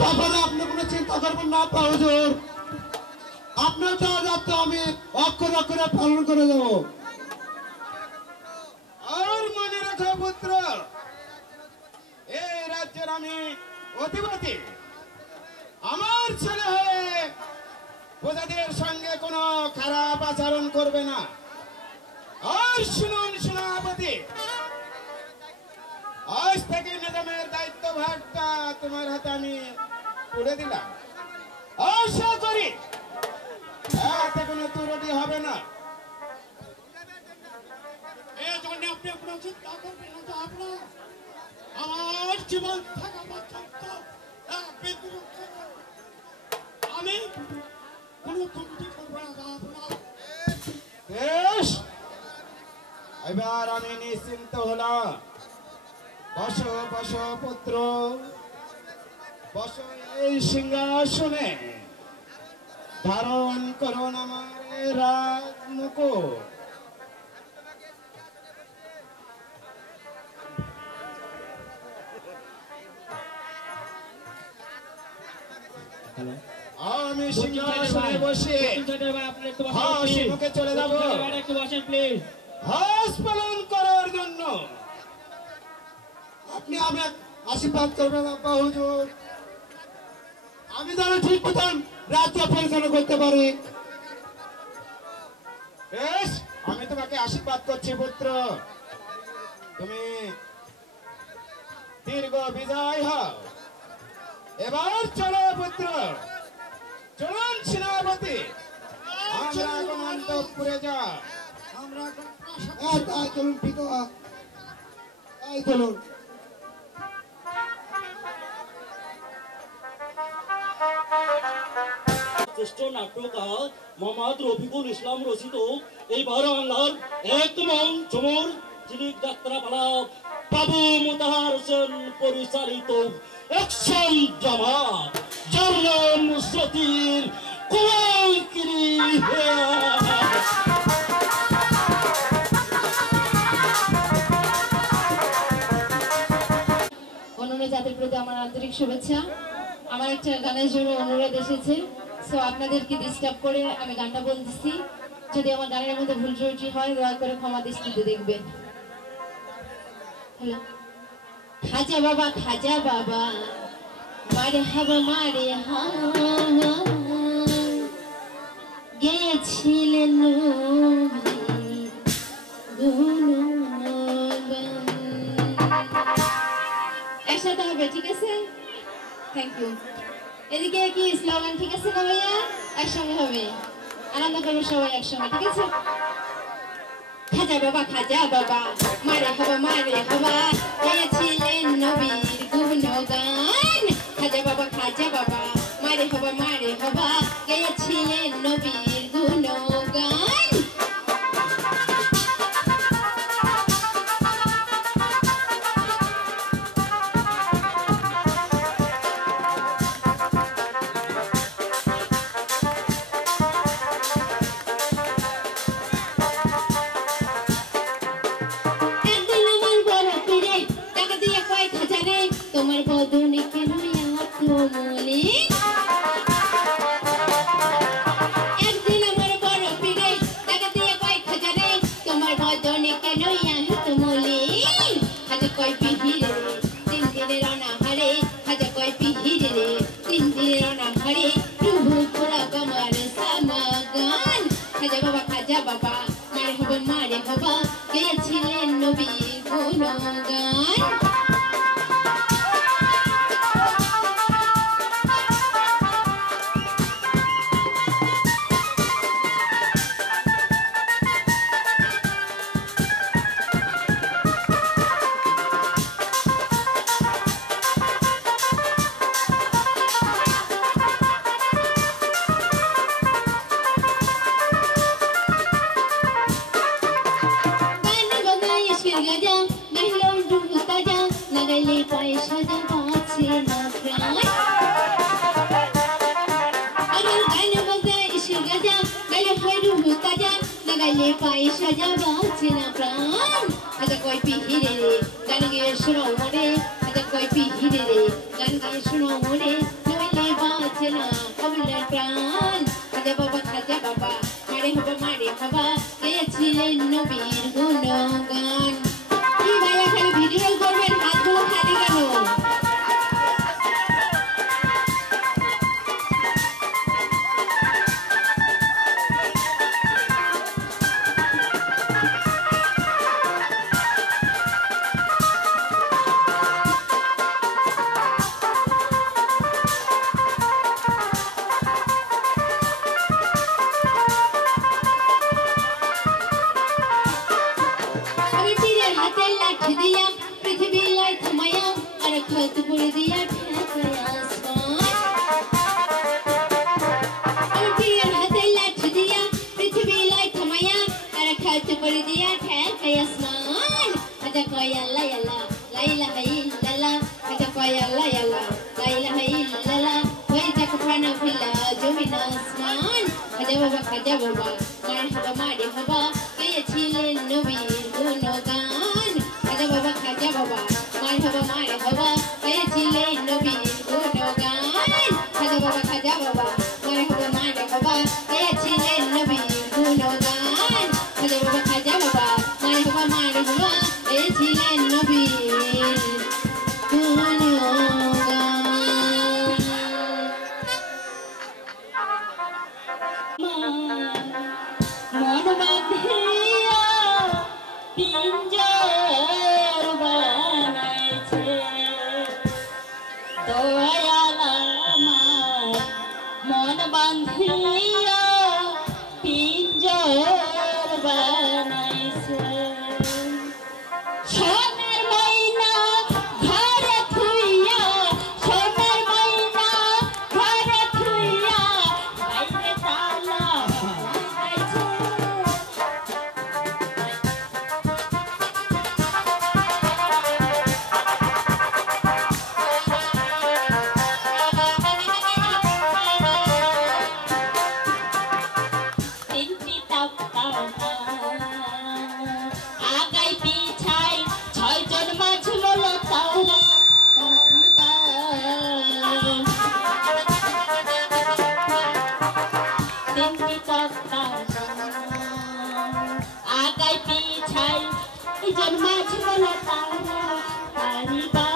ব্যাপারে আপনি কোনো চিন্তা করবেন না হুজুর। আপনার দেওয়া যাত্রা আমি অক্ষরে অক্ষরে পালন করে দেব। আর মনে রাখো পুত্র, এই রাজ্যের আমি অধিপতি। আমার ছেলে হয়ে প্রজাদের সঙ্গে কোনো খারাপ আচরণ করবে না। আর শুনুন সেনাপতি, আজ থেকে নিজামের দায়িত্বভারটা তোমার হাতে আমি তুলে দিলাম। আশা করি এতে কোনো ত্রুটি হবে না। এই জন্য আপনি কোনো চিন্তা করবেন না। আপনার আমার জীবন থাকা পর্যন্ত আমি কোনো ত্রুটি করবো না। আপনার বেশ, এবার আমি নিশ্চিন্ত হলাম। বসো বসো পুত্র, বসো এই সিংহাসনে, ধারণ করুন আমার রাজমুকুট। আমি সিংহাসনে বসে হাসিমুখে চলে যাব হাস পালন করার জন্য। আপনি আমি আশীর্বাদ করবেন আব্বা হুজুর। আমি যেন ঠিক মতন রাজ্য পরিচালনা করতে পারি। বেশ, আমি তোমাকে আশীর্বাদ করছি পুত্র। তুমি দীর্ঘ বিজয় হও। এবার চলো পুত্র, চলুন সেনাপতি, আমরা এখন অন্তঃপুরে যা। আমরা এখন তাই চলুন পিতা, তাই চলুন। শ্রেষ্ঠ নাট্যকার মোহাম্মদ রফিকুল ইসলাম রচিত এই বাংলার একদম চমর ঝিলিক যাত্রাপালা বাবু মোতাহার হোসেন পরিচালিত অ্যাকশন ড্রামা যার নাম সতীর কুমাঙ্কিনী। অন্যান্য জাতির প্রতি আমার আন্তরিক শুভেচ্ছা। আমার একটা গানের জন্য অনুরোধ এসেছে, সো আপনাদেরকে ডিস্টার্ব করে আমি গানটা বলতেছি। যদি আমার গানের মধ্যে ভুল ত্রুটি হয় দয়া করে ক্ষমা দৃষ্টিতে দেখবেন। হ্যালো, খাজা বাবা খাজা বাবা মারে হাবা মারে হা গেছিলেন একসাথে হবে, ঠিক আছে? Thank you. এদিকে কি স্লোগান ঠিক আছে না ভাইয়া? একসঙ্গে হবে, আনন্দ করবো সবাই একসঙ্গে, ঠিক আছে? খাজা বাবা মারে হাবা গেছিলেন নবীর গুণগান। খাজা বাবা মারে হাবা গেছিলেন নবীর গুণগান। তোমার বদনে কেন এত মলিন? একদিন আমার বড় পীরে টাকা দিয়ে কয়েক হাজারে তোমার বদনে কেন এত মলিন? হাজা কয় পিহিরে রে 3 দিনের অনাহারে, হাজা কয় পিহিরে রে 3 দিনের অনাহারে, রুহু পোড়া আমার সামাগান। খাজা বাবা মারে হবা গেছিলেন নবীর গুণগান। পয়সা বাঁচে না প্রাণ। আমার গান বাজা ইশক গাজা গালে হয় রুহ তাজা, লাগাইলে পয়সা বাঁচে না প্রাণ। আজা কই পিহিরে রে গান গিয়ে শোনো মনে, আজা কই পিহিরে রে গান গিয়ে শোনো মনে, বাঁচে না কমলের প্রাণ খাজা বাবা মারে হবা গেয়েছিলেন নবীর গুণগান কি ভাইয়া খালি ভিডিও করবেন হাতগুলো খালি কেন दिया पृथ्वी लाई थमाया और खत पुर दिया ठेका आसमान और फिर हाथे लाठ दिया पृथ्वी लाई थमाया और खत पुर दिया ठेका आसमान आजा कोई अल्लाह अल्लाह ला इलाहा इल्लल्लाह आजा कोई अल्लाह अल्लाह ला इलाहा इल्लल्लाह वही तक फना फिला जमीन आसमान खाजा बाबा मारे हवा के छिले नबीर गुणगान खाजा बाबा मारे हवा कहे छिले नबीर गुणगान खाजा बाबा मारे हवा कहे छिले नबीर गुणगान खाजा बाबा मारे हवा कहे छिले नबीर मन बांधिया पिंजर बनाइछे दयाला माय मन बांधिया पिंजर बनाइछे सोनार मैना घरे थुइया सोनार मैना घरे थुइया বাইরে তালা লাগাইছে তিনটি তাপ্তা আগাই পিছাই ছয়জন মাঝল লতা তিনটি তাপ্তা আগাই পিছাই ছয়জন মাঝল লতা পারিবা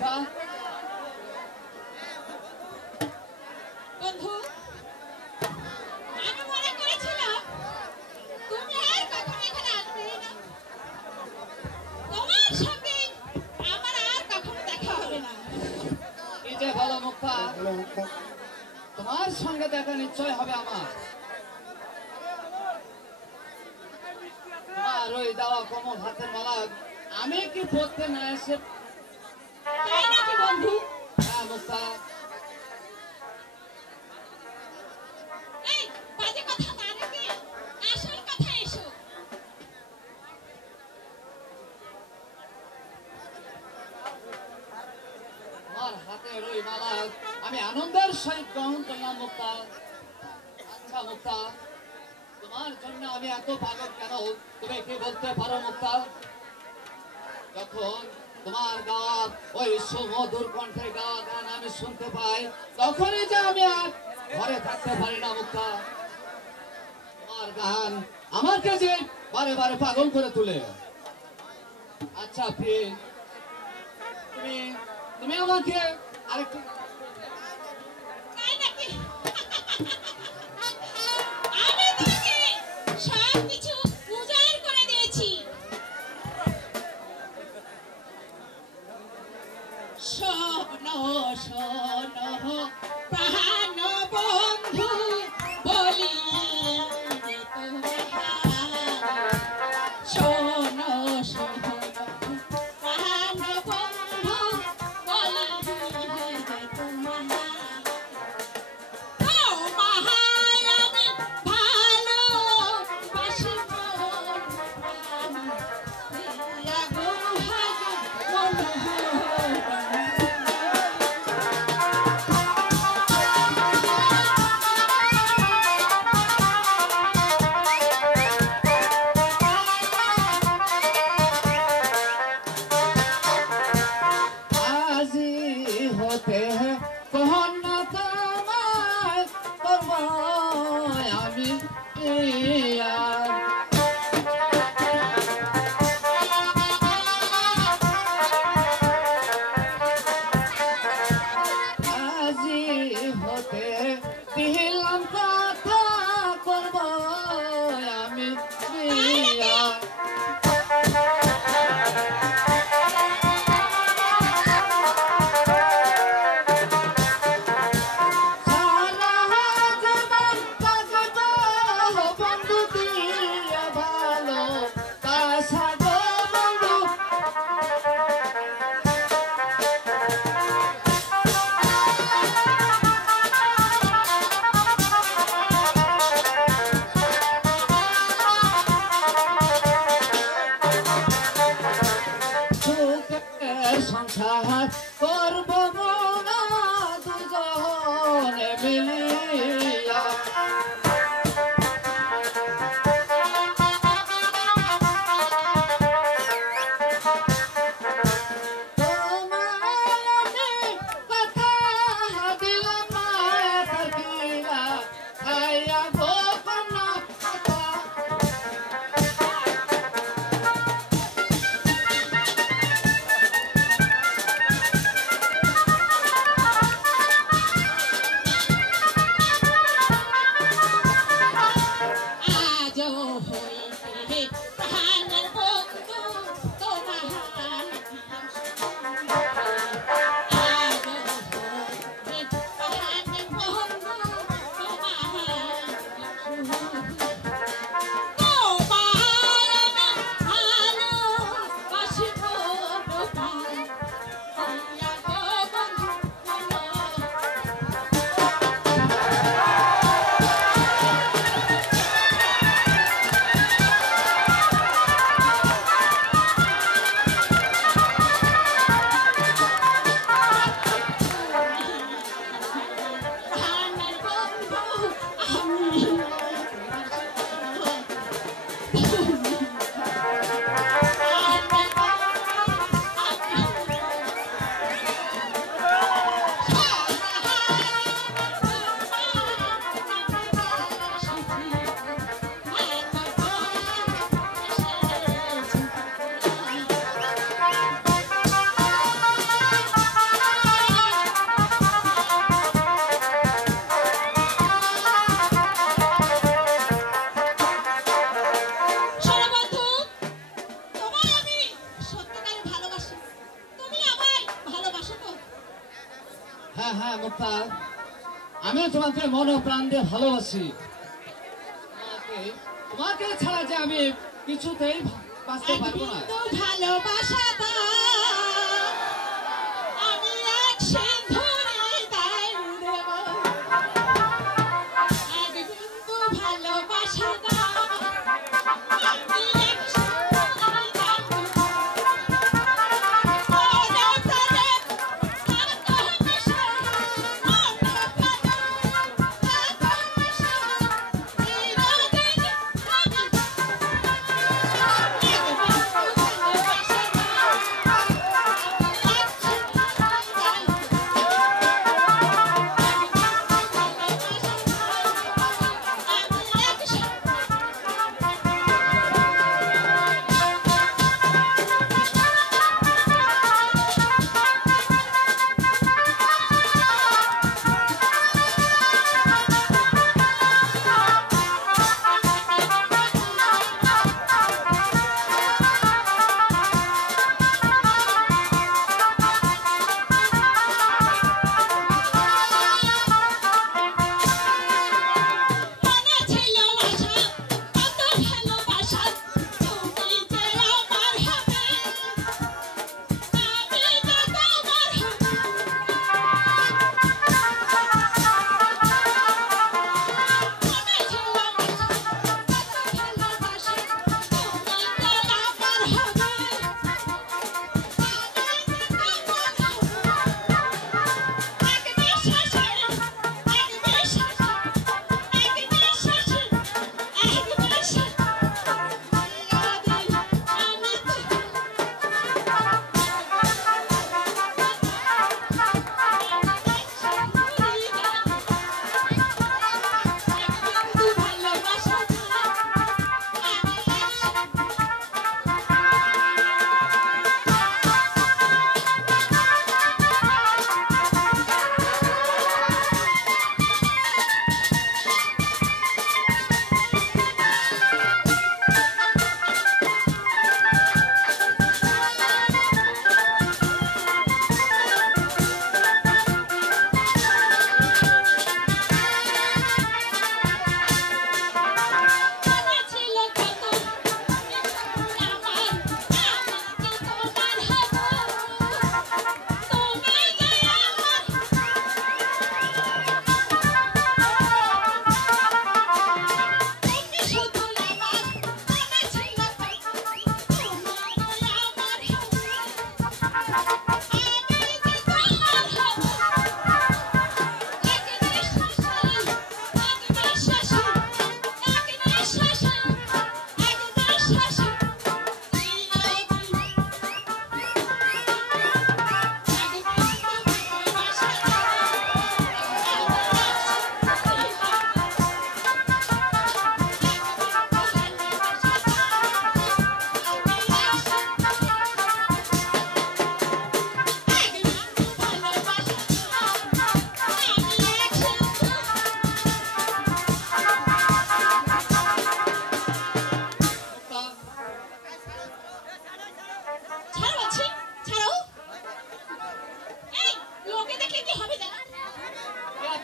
মুক্তা। বন্ধু, আমি মনে করেছিলাম তুমি আর কখনো এখানে আসবে না, তোমার সঙ্গে আমার আর কখনো দেখা হবে না। কি যে বলো মুক্তা, তোমার সঙ্গে দেখা নিশ্চয় হবে আমার। তোমার ওই দেওয়া কমল হাতের মালা আমি কি পড়তে না এসে? তাই নাকি বন্ধু? হ্যাঁ মুক্তা। এই বাজে কথা না রেখে আসল কথা এসো। তোমার হাতের ওই মালা আমি আনন্দের সহিত গ্রহণ করলাম মুক্তা। আচ্ছা মুক্তা, তোমার জন্য আমি এত পাগল কেন তুমি কি বলতে পারো মুক্তা? যখন তোমার গাওয়া ওই সুমধুর কণ্ঠে গাওয়া গান আমি শুনতে পাই, তখনই যে আমি আর ঘরে থাকতে পারি না মুক্তা। তোমার গান আমাকে যে বারে বারে পাগল করে তুলে। আচ্ছা প্রিয়, তুমি তুমি আমাকে আরেকটু তাই নাকি? আমি তোমাকে সব কিছু উজাড় করে দিয়েছি। শোনো শোনো প্রাণ বন্ধু বলি যে তোমার, শোনো শোনো প্রাণ বন্ধু বলি যে তোমার, তোমায় আমি ভালোবাসি মন প্রাণ, দিয়া গো হাগো মনোহর। আজি হতে কহন তোমায় করব আমি প্রিয়ার। আজি হতে দিলাম কথা করব আমি প্রিয়ার। সারা জীবন কাটবো বন্ধু দিয়ে ভালো বাসা গো বন্ধু। সুখের সংসার করব মোরা দুজনে মিলিয়া। তোমায় আমি কথা দিলাম মায়ের কিরা খাইয়া গোপন কথা। আজও হইতে প্রাণের বন্ধু তোমার, আজও হইতে প্রাণের বন্ধু তোমার, তোমায় আমি ভালোবাসি গো প্রাণ, দিয়া গো বন্ধু মনোহর। প্রাণের বন্ধু আমি মুক্তা, আমি তোমাকে মন প্রাণ দিয়ে ভালোবাসি। তোমাকে ছাড়া যে আমি কিছুতেই বাঁচতে পারবো না। ভালোবাসা দাও, আমি এক সিঁদুরে দায় দেব। এক বিন্দু ভালোবাসা দাও, আমি এক সিঁদুরে দায় দেব। ওরে প্রাণে থাকো হামেশা, ওরে প্রাণে থাকো হামেশা, চিরদিন থাকো।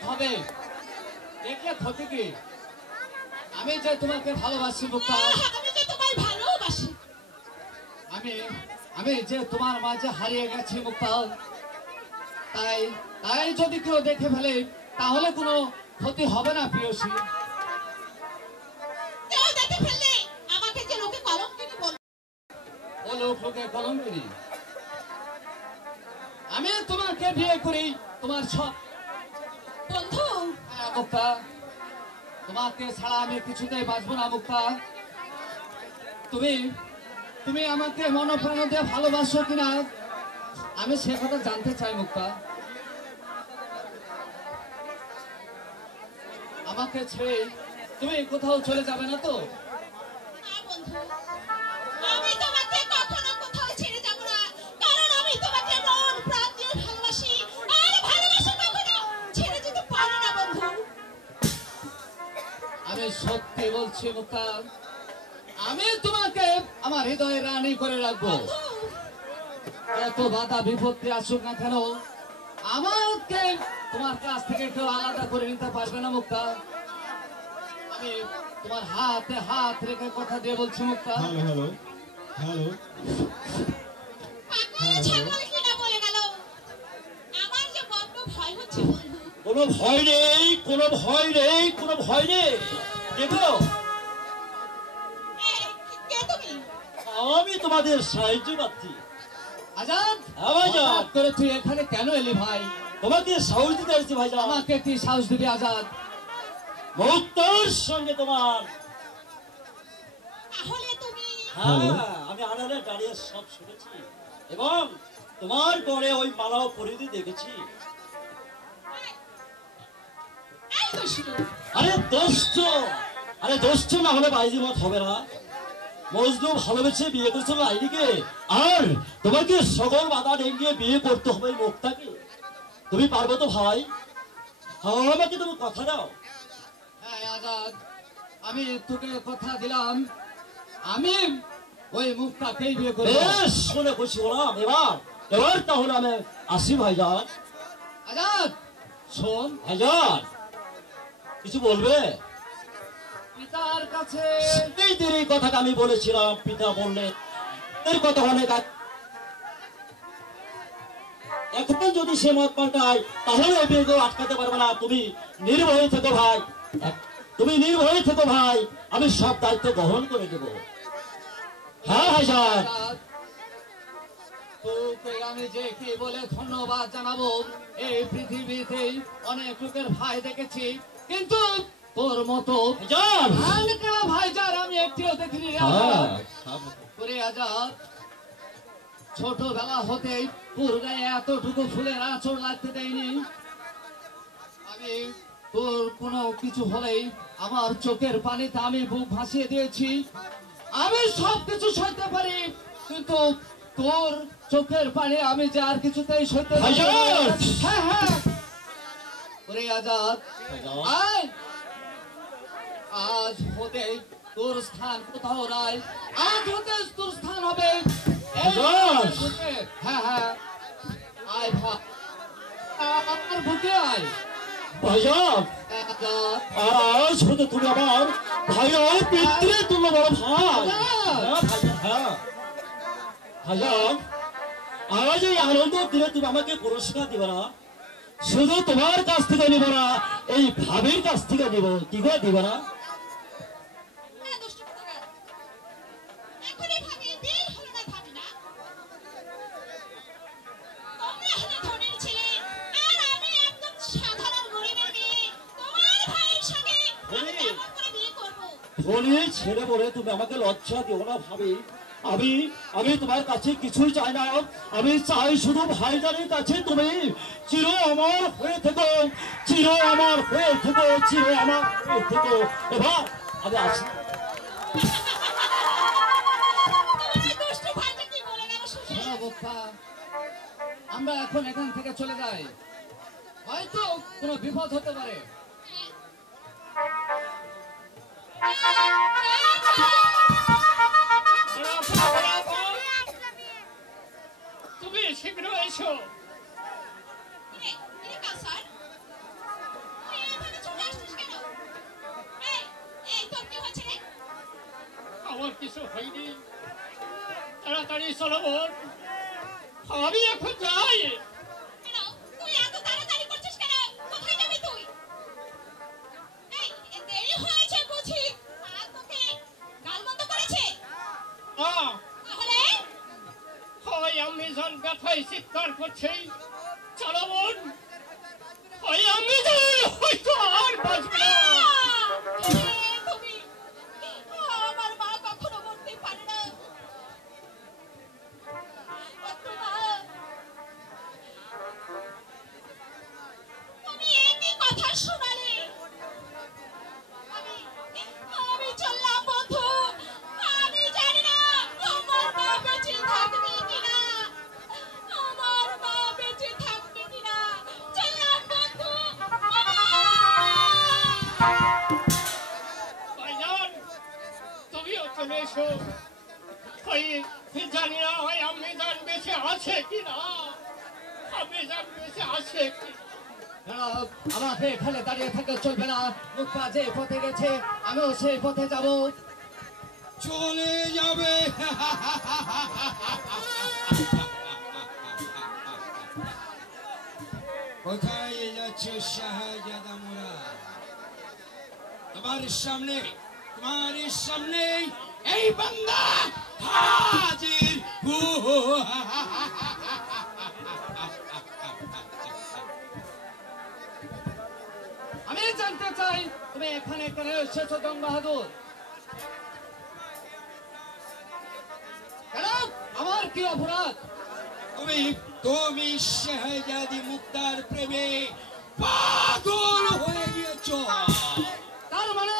হবে দেখে ক্ষতি কি? আমি যে তোমাকে ভালোবাসি মুক্তা, আমি যে তোমায় ভালোবাসি, আমি আমি যে তোমার মাঝে হারিয়ে গেছি মুক্তা, তাই তাই যদি কেউ দেখে ফেলে তাহলে কোনো ক্ষতি হবে না প্রিয়সী। কেউ দেখে ফেললে আমাকে যে লোকে কলঙ্কিনী বলবে। ও লোকে কলঙ্কিনী? আমি তোমাকে বিয়ে করি তোমার সব বন্ধু। মুক্তা, তোমাকে ছাড়া আমি কিছুতেই বাঁচবো না মুক্তা। তুমি তুমি আমাকে মনপ্রাণ দিয়ে ভালোবাসো কিনা আমি সে কথা জানতে চাই মুক্তা। আমাকে ছেড়ে তুমি কোথাও চলে যাবে না তো? না বন্ধু, আমি তোমাকে কখনো কোথাও ছেড়ে যাব না, কারণ আমি তোমাকে মন প্রাণ দিয়ে ভালোবাসি, আর ভালোবাসা কখনো ছেড়ে যেতে পারে না বন্ধু। আমি সত্যি বলছি মুক্তা, আমি তোমাকে আমার হৃদয়ে রানী করে রাখবো। এত বাধা বিপত্তি আসুক না কেন আমাকে তোমার কাছ থেকে একটু আলাদা করে নিতে পারবে না মুক্তা? আমি তোমার হাতে হাত রেখে কথা দিয়ে বলছি মুক্তা। হ্যালো হ্যালো হ্যালো পাগল ছাগল কিনা বলে গেল। আমার যে বড্ড ভয় হচ্ছে বন্ধু। কোনো ভয় নেই, কোনো ভয় নেই, কোনো ভয় নেই। দেখো এই, কে তুমি? আমি তোমাদের সাহায্য পাচ্ছি। আজাদ, আজাদ। হঠাৎ করে তুই এখানে কেন এলি ভাই? তোমাকে সাহস দিতে আসছি ভাইজান। আমাকে কি সাহস দিবি আজাদ? মুক্তার সঙ্গে তোমার। তাহলে তুমি হ্যাঁ, আমি আড়ালে দাঁড়িয়ে সব শুনেছি এবং তোমার ঘরে ওই মালাও পরিধি দেখেছি। এই দুষ্টু। আরে দোস্ত, আরে দোস্ত না হলে বাইজি মত হবে না। মজনু ভালোবেসে বিয়ে করছিল আইডিকে, আর তোমাকে সকল বাধা ভেঙে বিয়ে করতে হবে মুক্তাকে। তুমি পারবে তো ভাই? আমাকে তুমি কথা দাও। হ্যাঁ আজাদ, আমি তোকে কথা দিলাম, আমি ওই মুক্তাকেই বিয়ে করব। বেশ, শুনে খুশি হলাম। এবার এবার তাহলে আমি আসি ভাইজান। আজাদ শোন, ভাইজান কিছু বলবে? পিতার কাছে এই দিনের কথাটা আমি বলেছিলাম, পিতা বললেন এর কথা অনেক এখন যদি সে মত পাল্টায় তাহলে এই বিয়েকেও আটকাতে পারবে না। তুমি নির্ভয়ে থেকো ভাই, তুমি নির্ভয়ে থেকো ভাই, আমি সব দায়িত্ব গ্রহণ করে দেব। হ্যাঁ ভাইজান। আজাদ, তোকে আমি যে কি বলে ধন্যবাদ জানাবো। এই পৃথিবীতে অনেক লোকের ভাই দেখেছি, কিন্তু তোর মতো ভাইজান। ভাইজান আমি একটিও দেখিনি রে হ্যাঁ, আজাদ। ওরে আজাদ, ছোটবেলা হতেই তোর গায়ে এতটুকু ফুলের আঁচড় লাগতে দেয়নি। আমি তোর কোনো কিছু হলেই আমার চোখের পানিতে আমি বুক ভাসিয়ে দিয়েছি। আমি সব কিছু সইতে পারি, কিন্তু তোর চোখের পানি আমি যে আর কিছুতেই সইতে পারি না। ভাইজান! হ্যাঁ হ্যাঁ, ওরে আজাদ, ভাইজান। আয়। আজ হতে তোর স্থান কোথাও নাই, আজ হতে তোর স্থান হবে এই আজাদ! বুকে। হ্যাঁ হ্যাঁ, আয় ভাই, আমার বুকে আয়। ভাইজান, আজাদ, আজ হতে তুমি আমার ভাই ও পিতৃ তুল্য বড় ভাই। হ্যাঁ ভাইজান, হ্যাঁ ভাইজান, আজ এই আনন্দ দিনে তুমি আমাকে পুরস্কার দিবে না, শুধু তোমার কাছ থেকে নিব না, এই ভাবির কাছ থেকে নিব। কি করে দিবে না? এই দুষ্টু কোথাকার। এখনই ভাবি বিয়ে হলো না ভাবি না। তোমরা হলে ধনীর ছেলে, আর আমি একদম সাধারণ গরিবের মেয়ে। তোমার ভাইয়ের সঙ্গে আমি কেমন করে বিয়ে করবো? ধনী ছেলে বলে তুমি আমাকে লজ্জা দিও না ভাবি। আমি আমি তোমার কাছে কিছুই চাই না, আমি চাই শুধু ভাইজানের কাছে তুমি চির আমার হয়ে থেকো, চির আমার হয়ে থেকো, চির আমার হয়ে থেকো। এবার আমি আসি। তোমার এই দুষ্টু ভাইটা কি বলে গেল শুনি? শোনো বোকা, আমরা এখন এখান থেকে চলে যাই, হয়তো কোনো বিপদ হতে পারে। তুমি শীঘ্র এসো। কিরে, কিরে কাসার? তুই এখানে চলে আসছিস কেন? এই, এই তোর কি হয়েছে রে? আমার কিছু হয়নি, তাড়াতাড়ি চলো বোন, আমি এখন যাই। কেন? তুই এত তাড়াতাড়ি করছিস কেন? কোথায় যাবি তুই? এই, দেরি হয়েছে বুঝি? মা তোকে গালমন্দ করেছে? তাহলে? ওই আমি যখন ব্যথায় চিৎকার করছি, চলো বোন, ওই আমি হয়তো আর বাঁচবে না। তুমি আমার মা কখনো বলতে পারে না। তুমি একই কথা শোনালে। আমি চললাম বন্ধু। আমি জানি না আমার মা বেঁচে থাকবে কিনা, আমার মা বেঁচে থাকবে কিনা। চললাম বন্ধু। ভাইজান, তুমিও চলে এসো। ওই জানি না ওই আমি জান বেঁচে আছে কিনা, আমি জান বেঁচে আছে কি। জনাব, আমাকে এখানে দাঁড়িয়ে থাকলে চলবে না। মুক্তা যে পথে গেছে আমিও সেই পথে যাব। চলে যাবে। কোথায় যাচ্ছ শাহজাদা মুরাদ? তোমার সামনে এই বান্দা হাজির। আমি জানতে চাই তুমি এখানে কেন এসেছো জং বাহাদুর? কেন? আমার কি অপরাধ? তুমি শাহজাদি মুক্তার প্রেমে পাগল হয়ে গিয়েছ। তার মানে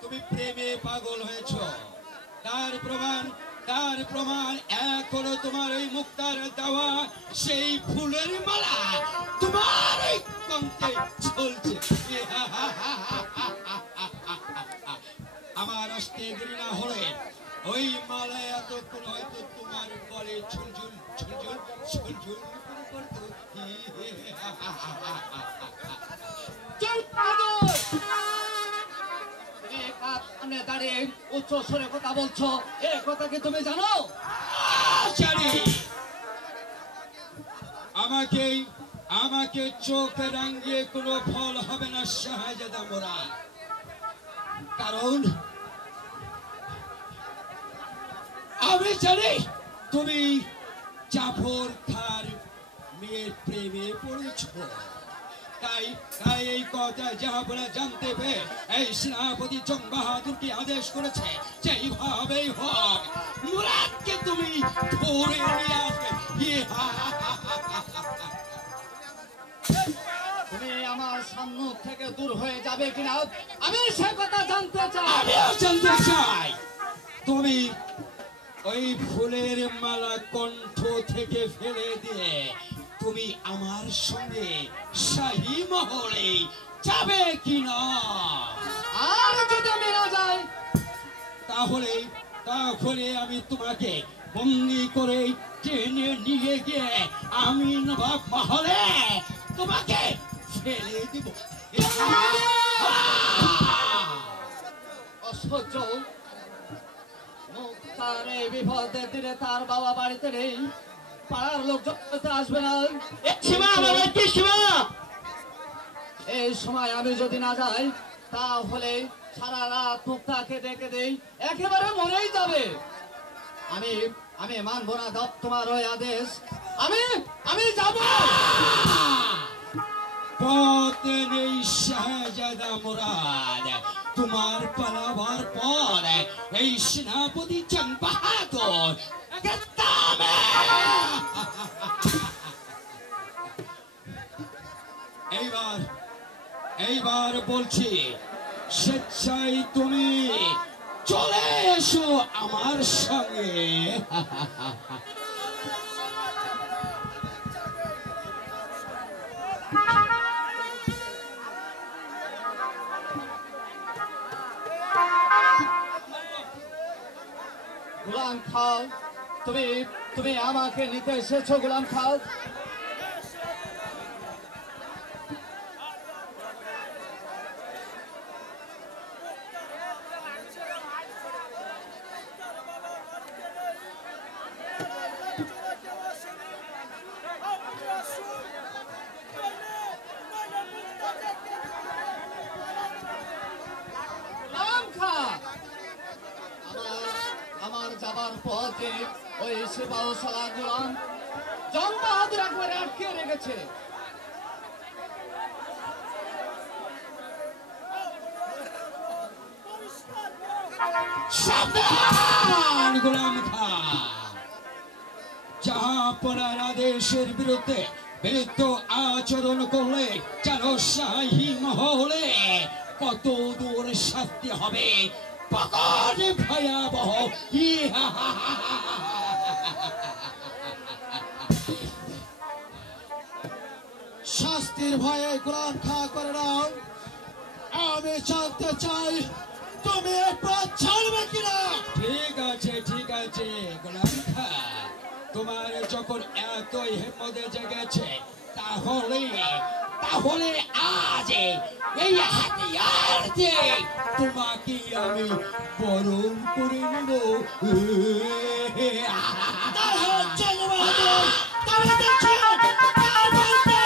তুমি প্রেমে পাগল হয়েছ। তার প্রমাণ এখনো তোমার এই মুক্তার দেওয়া সেই ফুলের মালা তোমার এই কণ্ঠে ঝুলছে। আমার আসতে দেরি না হলে ওই মালা এতক্ষণ হয়তো তোমার গলে ঝুলঝুল ঝুলঝুল ঝুলঝুল করে পড়তো। জং বাহাদুর, তুমি সামনে দাঁড়িয়ে উচ্চ স্বরে কথা বলছো, এ কথা কি তুমি জানো? জানি। আমাকে চোখ রাঙিয়ে কোনো ফল হবে না শাহজাদা মুরাদ। কারণ আমি জানি তুমি জাফর খাঁর মেয়ের প্রেমে পড়েছ। তাই এই কথা জাহাপনা জানতে পেরে এই সেনাপতি জং বাহাদুরকে আদেশ করেছে যে এইভাবেই হোক মুরাদকে তুমি ধরে নিয়ে আসবে। তুমি আমার সম্মুখ থেকে দূর হয়ে যাবে কিনা আমি সে কথা জানতে চাই। আমিও জানতে চাই তুমি ওই ফুলের মালা কণ্ঠ থেকে ফেলে দিয়ে তুমি আমার সঙ্গে শাহী মহলে যাবে কিনা? আর যদি আমি না যাই তাহলে আমি তোমাকে বন্দি করে টেনে নিয়ে গিয়ে আমি নবাব মহলে তোমাকে ফেলে দিব। অসহ্য। মুক্তার এই বিপদের দিনে তার বাবা বাড়িতে নেই, পাড়ার লোকজন আসবে না। এই সময় আমি যদি না যাই তাহলে সারা রাত মুক্তাকে ডেকে দেই, একেবারে মরেই যাবে। আমি মানবো না তোমার ওই আদেশ। আমি যাব। পথে নেই শাহজাদা মুরাদ। তোমার পালাবার পর এই সেনাপতি জং বাহাদুর এইবার বলছি স্বেচ্ছায় তুমি চলে এসো আমার সঙ্গে। গোলাম খাও, তুমি আমাকে নিতে এসেছো গোলাম খাও? আমার যাবার পথে ওই সিপাহসালা গোলাম জং বাহাদুর একবারে আটকে রেখেছে। সাবধান গোলাম খাঁ, জাহাপনার আদেশের বিরুদ্ধে আচরণ করলে যেন শাহী মহলে কত দূর শাস্তি হবে প্রকট ভয়াবহ। শাস্তির ভয়ে গোলাম খাঁ করে নাও। আমি জানতে চাই তুমি এই পথ ছাড়বে কিনা? ঠিক আছে গোলাম খাঁ, তোমার যখন এতই হেমদে জেগেছে তাহলে তাহলে আজ এই হাতিয়ার দিয়ে তোমাকে আমি বরণ করে নেব। তার হচ্ছে বাহাদুর, তাহলে দেখছি কার বলতে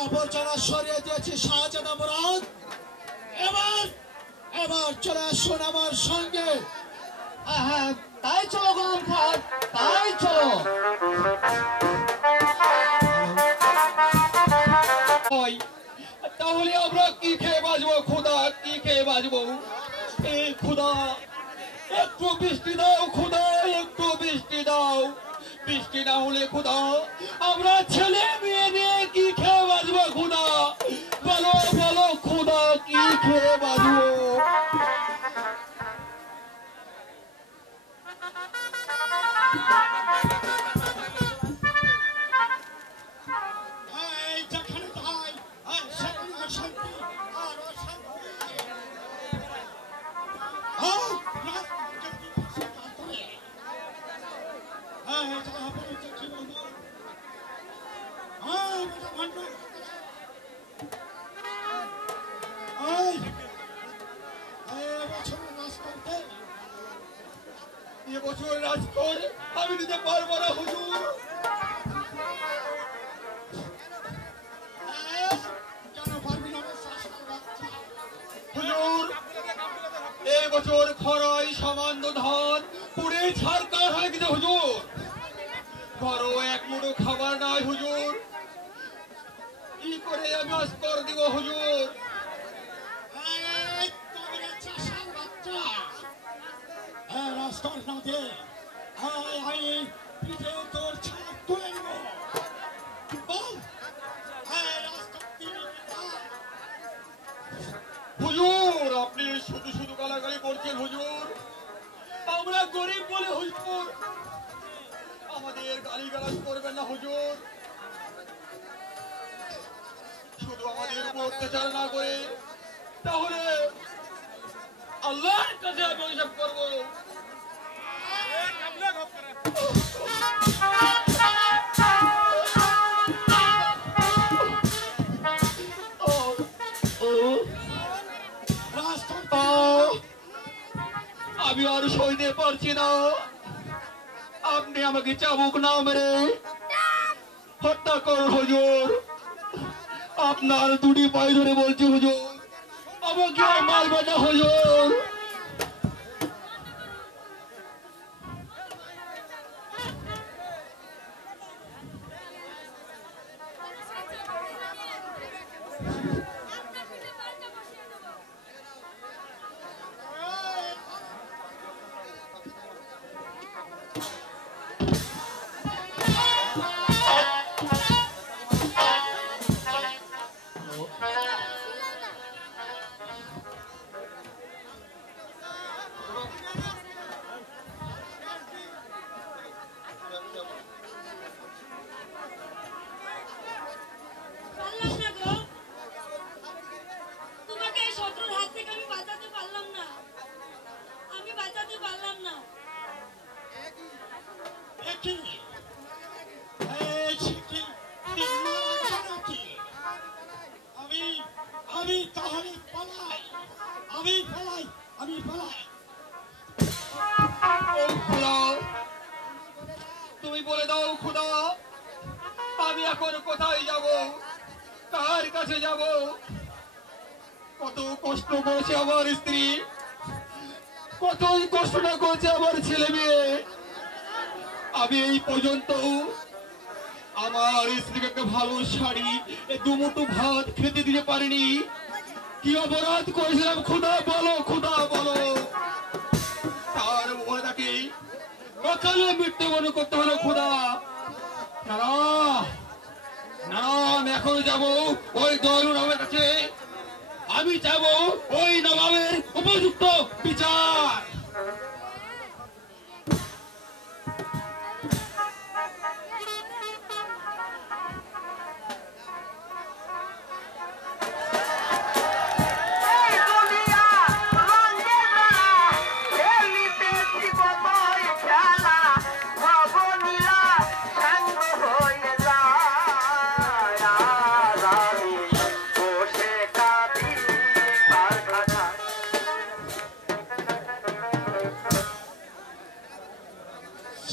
আবর্জনা সরিয়ে দিয়েছি শাহজাদা মুরাদ। এবার এবার চলে আসুন আমার সঙ্গে। হ্যাঁ হ্যাঁ, তাই চলো গোলাম খান, তাই চলো। তাহলে আমরা কি খেয়ে বাঁচবো খোদা, কি খেয়ে বাঁচবো? এই খোদা একটু বৃষ্টি দাও, খোদা একটু বৃষ্টি দাও। বৃষ্টি না হলে খোদা আমরা ছেলে মেয়ে নিয়ে কি খেয়ে বাঁচবো খোদা? বলো বলো খোদা, কি খেয়ে বাঁচবো? এই যেখানে তাই সেখানে অশান্তি আর অশান্তি। এবছর রাজকর আমি দিতে পারবো না হুজুর। হুজুর এই বছর খরায় সামান্য ধান পুড়ে ছারকার হয়ে গেছে হুজুর। ঘরও এক মুঠো খাবার নাই হুজুর। কি করে আমি আস্কর দিব হুজুর? আমি পিঠে তোর ছাপ তুলে নেব। হুজুর আপনি শুধু শুধু গালাগালি করছেন হুজুর। আমরা গরিব বলে হুজুর, আমাদের গালিগালাজ করবেন না হুজুর। শুধু আমাদের উপর অত্যাচার না করে তাহলে আল্লাহর কাছে আমি অভিশাপ করবো। আমি আর সইতে পারছি না। আপনি আমাকে চাবুক না মেরে হত্যা করুন হুজুর। আপনার দুটি পায়ে ধরে বলছি হুজুর, আমাকে আর মারবে না হুজুর। পারলাম না গো, তোমাকে এই শত্রুর হাত থেকে আমি বাঁচাতে পারলাম না, আমি বাঁচাতে পারলাম না। আমি তাহলে পালাই, আমি পালাই, আমি পালাই। ও খোদা, আমি এখন কোথায় যাব, কার কাছে যাব? কত কষ্ট করছে আমার স্ত্রী, কতই কষ্ট না করছে আমার ছেলে মেয়ে। আমি এই পর্যন্ত আমার স্ত্রীকে একটা ভালো শাড়ি, দুমুঠো ভাত খেতে দিতে পারিনি। কি অপরাধ করেছিলাম খোদা বলো, খোদা বলো। তার উপরে তাকে অকালে মৃত্যুবরণ করতে হলো খোদা। না না না, আমি এখন যাবো ওই দয়ালু নবাবের কাছে। আমি যাবো ওই নবাবের উপযুক্ত বিচার।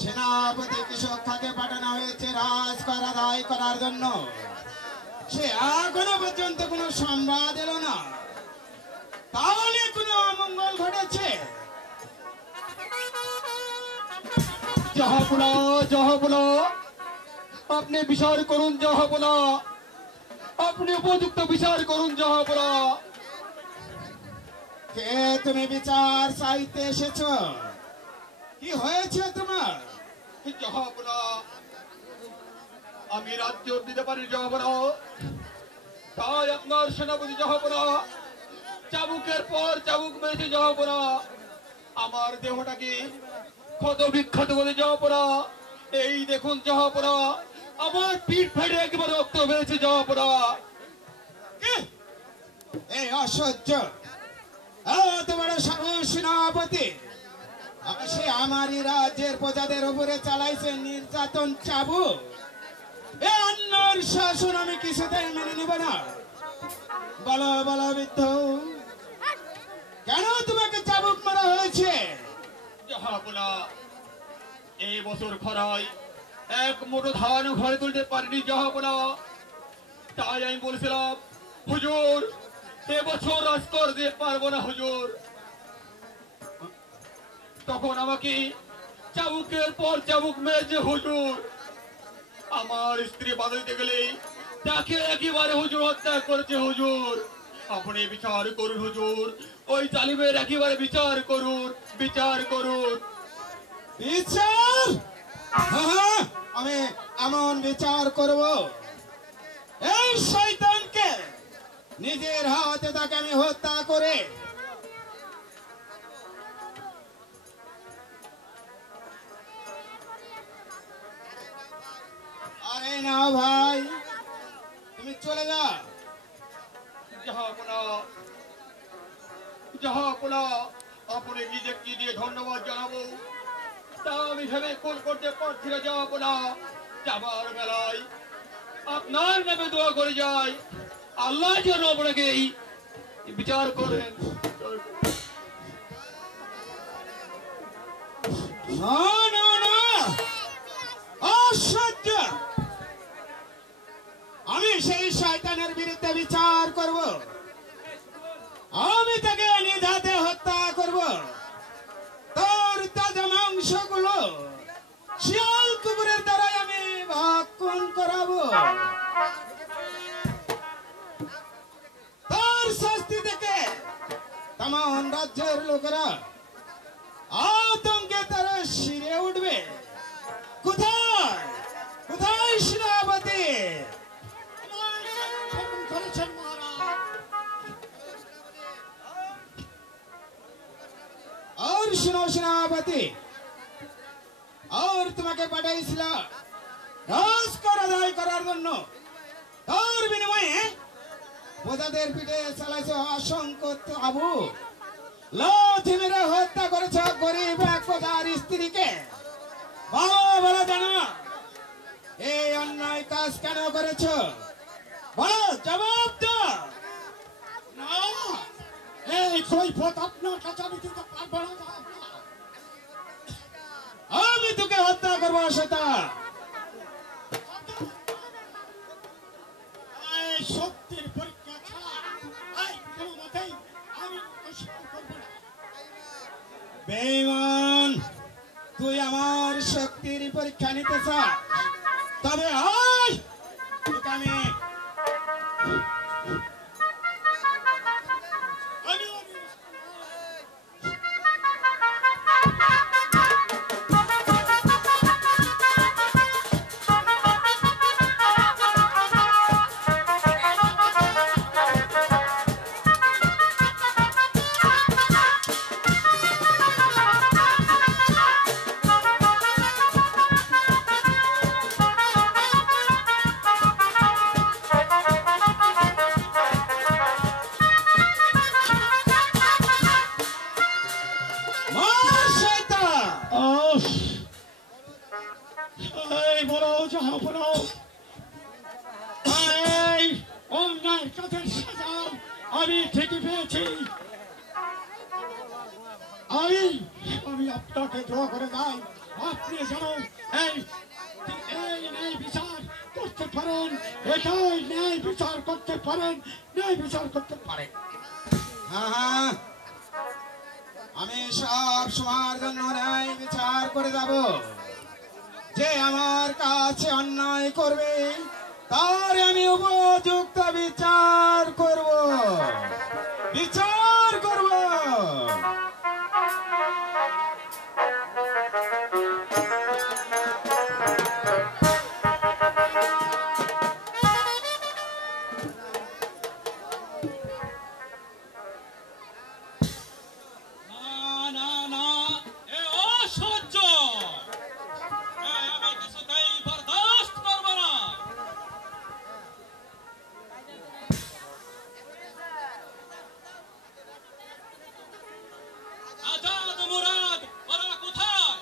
সেনাপতি কৃষক খাকে পাঠানো হয়েছে রাজ কর আদায় করার জন্য। সে এখনো পর্যন্ত কোনো সংবাদ এলো না, তাহলে কোনো অমঙ্গল ঘটেছে। জাহাপনা, জাহাপনা, আপনি বিচার করুন জাহাপনা, আপনি উপযুক্ত বিচার করুন জাহাপনা। কে তুমি বিচার চাইতে এসেছ? কি হয়েছে তোমার? জাহাপনা, আমি রাজ্য দিতে পারি জাহাপনা, তাই আপনার সেনাপতি জাহাপনা চাবুকের পর চাবুক মেরেছে জাহাপনা। আমার দেহটাকে ক্ষত বিক্ষত করে জাহাপনা। এই দেখুন জাহাপনা, আমার পিঠ ফেটে একেবারে রক্ত বেড়েছে জাহাপনা। এই অসহ্য! তোমার সেনাপতি সে আমারই রাজ্যের প্রজাদের উপরে চালাইছে নির্যাতন চাবুক। এ অন্যর শাসন আমি কিছুতেই মেনে নিব না। বলো বলো বৃদ্ধ, কেন তোমাকে চাবুক মারা হয়েছে? জাহাপনা, এই বছর খরায় এক মুঠো ধান ঘরে তুলতে পারিনি জাহাপনা। তাই আমি বলেছিলাম হুজুর এবছর রাজ কর দিতে পারবো না হুজুর। তখন আমাকে চাবুকের পর চাবুক মেরেছে হুজুর। আমার স্ত্রী বাধা দিতে গেলে তাকে একেবারে হুজুর হত্যা করেছে হুজুর। আপনি বিচার করুন হুজুর, ওই জালিমের একেবারে বিচার করুন, বিচার করুন। বিচার? হ্যাঁ, আমি এমন বিচার করব, এই শয়তানকে নিজের হাতে তাকে আমি হত্যা করে আরে না ভাই, তুমি চলে যা। জাহাপনা, জাহাপনা, আপনি নিজে কি দিয়ে ধন্যবাদ জানাবো তা আমি ভেবে কোন করতে পারছি না জাহাপনা। যাবার বেলায় আপনার নামে দোয়া করে যাই, আল্লাহ যেন আপনাকে এই বিচার করেন। না না না, অসহ্য! আমি সেই শয়তানের বিরুদ্ধে বিচার করব, আমি তাকে নিধাতে হত্যা করব। তোর তাজা মাংসগুলো শিয়াল কুকুরের দ্বারাই আমি ভক্ষণ করাবো। তোর শাস্তি থেকে তামান রাজ্যের লোকেরা আতঙ্কে তারা শিরে উঠবে। কোথায় কোথায় সেনাপতি? और सुनो सेनापति, और তোমাকে পাঠাইছিল রাজ কর আদায় করার জন্য। তার বিনিময়ে প্রজাদের পিঠে চালাইছ অসংখ্য আবু, লাথি মেরে হত্যা করেছ গরিব এক প্রজার স্ত্রীকে। ভালো ভালো জানো এই অন্যায় কাজ কেন করেছ? বলো, জবাব দাও। না, এই কৈফিয়ত আপনার কাছে আমি দিতে পারবো না। আমি তোকে হত্যা করবো শয়তান। বেঈমান, তুই আমার শক্তির পরীক্ষা নিতে চাস? তবে আয়, তোকে আমি মার শয়তান। এই বড় জাহাপনা, এই অন্যায় কাজের সাজা আমি ঠিকই পেয়েছি। আমি আমি আপনাকে দোয়া করে যাই, আপনি যেন এই এই ন্যায় বিচার করতে পারেন, এটাই ন্যায় বিচার করতে পারেন, ন্যায় বিচার করতে পারেন। হ্যাঁ হ্যাঁ, আমি সব সময়ের জন্য ন্যায় বিচার করে যাব। যে আমার কাছে অন্যায় করবে তার আমি উপযুক্ত বিচার করব, বিচার করব। না না, এ অসহ্য, আমি কিছুতেই বরদাস্ত করব না। আজাদ মুরাদ ওরা কোথায়?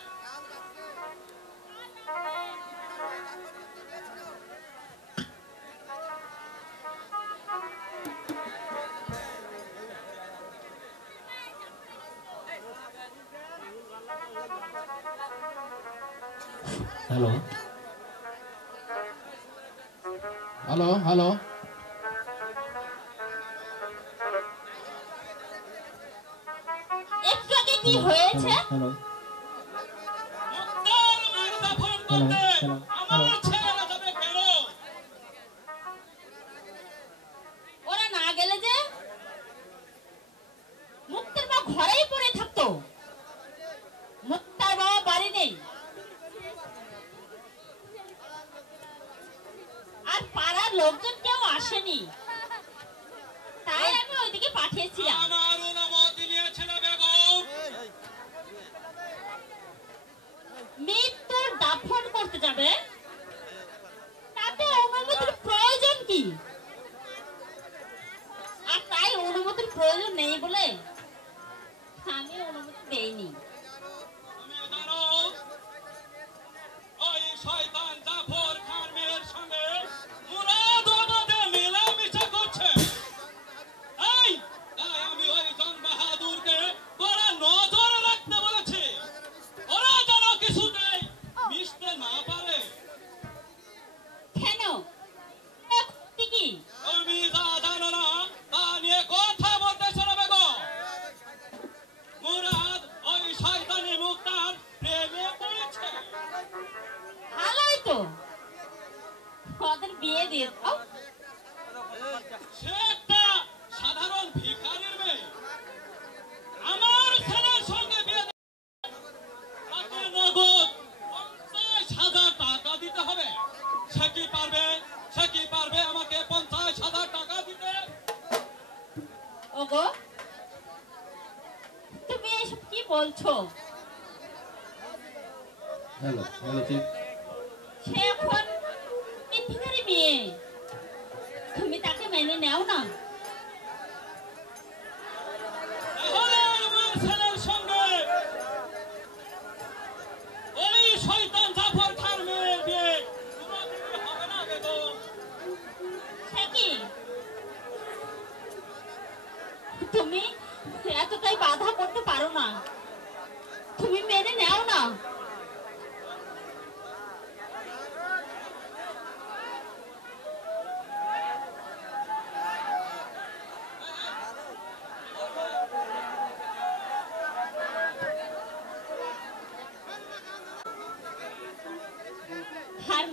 হ্যালো হ্যালো হ্যালো, একটু আগে কি হয়েছে? হ্যালো মুক্তার মার দাফন করতে আমার ছেলেরা যাবে কেন? ওরা না গেলে যে মুক্তার মা ঘরেই পড়ে থাকতো। মুক্তার বাবা বাড়ি নেই, আর পাড়ার লোকজন কেউ আসেনি, তাই আমি ওইদিকে পাঠিয়েছিলাম। আমার অনুমতি নিয়েছিল বেগম। মৃত্যুর দাফন করতে যাবে, তাতে অনুমতির প্রয়োজন কি? আর তাই অনুমতির প্রয়োজন নেই বলে আমি অনুমতি দেইনি। তুমি জানো ওই শয়তান জাফর খান মেয়ের সঙ্গে মুরাদ আমাদের মেলামেশা করছে। এই, তাই আমি ওই জন বাহাদুরকে কড়া নজরে রাখতে বলেছি, ওরা যেন কিছুতেই মিশতে না পারে। কেন? এ ক্ষতি কি? তুমি যা জানো না তা নিয়ে কথা বলতেছো না বেগম। মুরাদ ওই শয়তানি মুক্তার প্রেমে পড়েছে। ভালোই তো, ওদের বিয়ে দিয়ে দাও। সে একটা সাধারণ ভিখারির মেয়ে। আমার ছেলের সঙ্গে বিয়ে দিতে তাকে নগদ 50,000 টাকা দিতে হবে। সে কি পারবে? সে কি পারবে আমাকে 50,000 টাকা দিতে? ওগো, তুমি এসব কি বলছো? হ্যালো হ্যালো, ঠিক সে এখন ভিখারি মেয়ে, তুমি তাকে মেনে নাও না। তাহলে আমার ছেলের সঙ্গে ওই শয়তান জাফর খান মেয়ের বিয়ে কোনোদিনই হবে না বেগম। সে কি? তুমি এতটাই বাধা করতে পারো না, তুমি মেনে নাও না।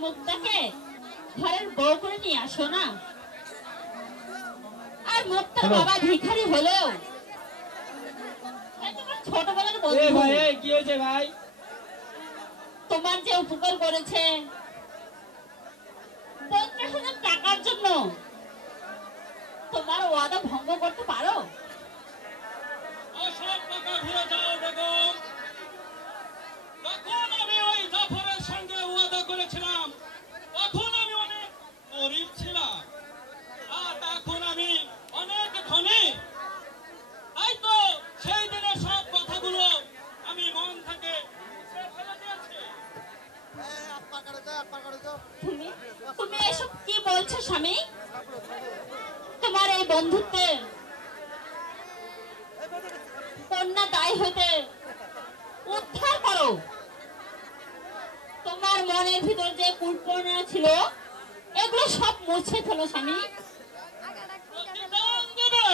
মুক্তাকে ঘরের বউ করে নিয়ে আসো না। আর মুক্তার বাবা ভিখারি হলেও তোমার ছোটবেলার এ বন্ধু, ভাই এই কি হয়েছে ভাই? তোমার যে উপকার করেছে 50,000 টাকার জন্য তোমার ওয়াদা ভঙ্গ করতে পারো? সব টাকা ঘুরে যাও বেগম। তখন আমি ওই জাফরের সঙ্গে ওয়াদা করেছিলাম, তখন আমি অনেক গরিব ছিলাম, আর এখন আমি অনেক ধনী। তাই তো সেই দিনের সব কথাগুলো আমি মন থেকে মুছে ফেলে দিয়েছি। তুমি তুমি এসব কি বলছো স্বামী? তোমার এই বন্ধুত্বে কন্যা দায় হইতে উদ্ধার করো। তোমার মনের ভিতর যে কুলপনা ছিল এগুলো সব মুছে ফেলো স্বামী। প্রতিদান দেবে।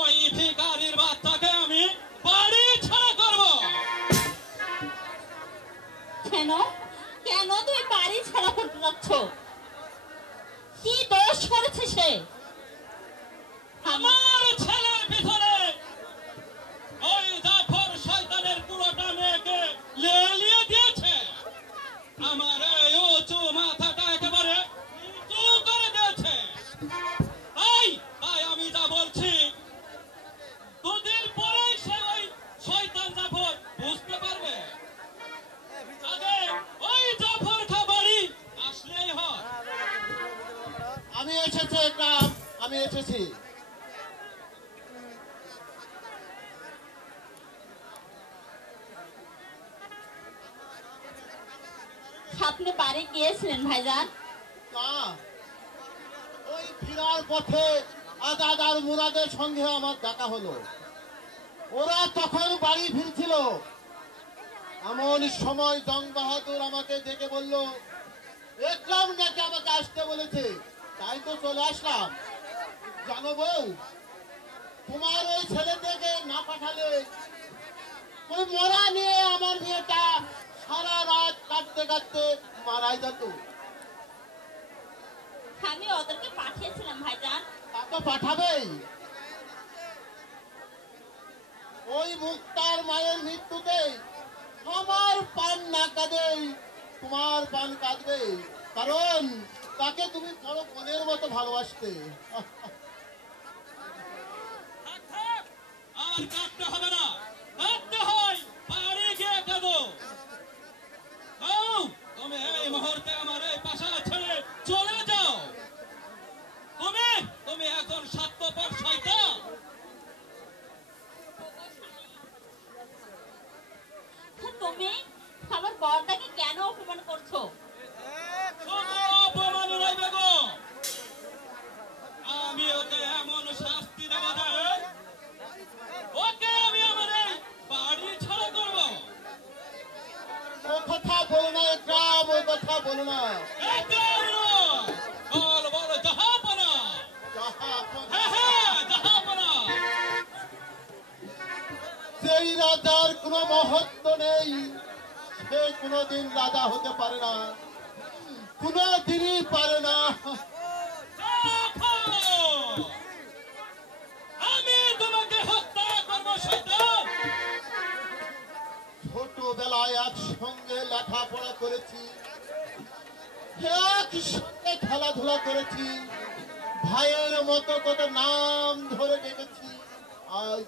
ওই ভিখারির বাচ্চাকে আমি বাড়ি ছাড়া করবো। কেন কেন তুমি বাড়ি ছাড়া করতে যাচ্ছ? কি দোষ করেছে সে? আমার ছেলের পিছনে ওই জাফর শয়তানের পুরোটা মেয়েকে লেলিয়ে দিয়েছে। আমার এই উঁচু মাথাটা একেবারে নিচু করে দিয়েছে। তাই আমি যা বলছি, দুদিন পরেই সে ওই শয়তান জাফর বুঝতে পারবে। আগে ওই জাফর খাবারই আসলেই হয়। আমি এসেছি কাম, আমি এসেছি। আপনি বাড়ি গিয়েছিলেন ভাইজান? না, ওই ফিরার পথে আজাদ আর মুরাদের সঙ্গে আমার দেখা হলো। ওরা তখন বাড়ি ফিরছিল। এমন সময় জং বাহাদুর আমাকে ডেকে বলল, একরাম নাকি আমাকে আসতে বলেছে। তাই তো চলে আসলাম। জানো বউ, তোমার ওই ছেলেটাকে না পাঠালে ওই মরা নিয়ে আমার মেয়েটা সারা রাত কাটতে কাটতে মারাই যেত। আমি ওদেরকে পাঠিয়েছিলাম ভাইজান। তা তো পাঠাবেই। ওই মুক্তার মায়ের মৃত্যুতে আমার পান না কাঁদে, তোমার পান কাঁদবে, কারণ তাকে তুমি বড় বোনের মতো ভালোবাসতে। থাক, থাক, আর কাঁদতে হবে না। কাঁদতে হয় বাড়ি গিয়ে কাঁদো। যাও, তুমি এই মুহূর্তে আমার এই পাশা ছেড়ে চলে যাও। তুমি একজন স্বার্থপর শয়তান। তুমি আমার বরটাকে কেন অপমান করছো? শুধু অপমান নয় বেগম, আমি ওকে এমন শাস্তি দেবো যে ওকে আমি আমার এই বাড়ি ছাড়া করবো। ও কথা বলো না একরাম, ওই কথা বলো না। একদম নয়। বল বল জাহাপনা। হ্যাঁ হ্যাঁ জাহাপনা। সেই রাজার কোনো মহত্ব নেই, সে কোনোদিন রাজা হতে পারে না, কোনোদিনই পারে না। জাফর, আমি তোমাকে হত্যা করবো শয়তান। ছোটবেলায় একসঙ্গে লেখাপড়া করেছি, একসঙ্গে খেলাধুলা করেছি, ভাইয়ের মতো কত নাম ধরে ডেকেছি। আজ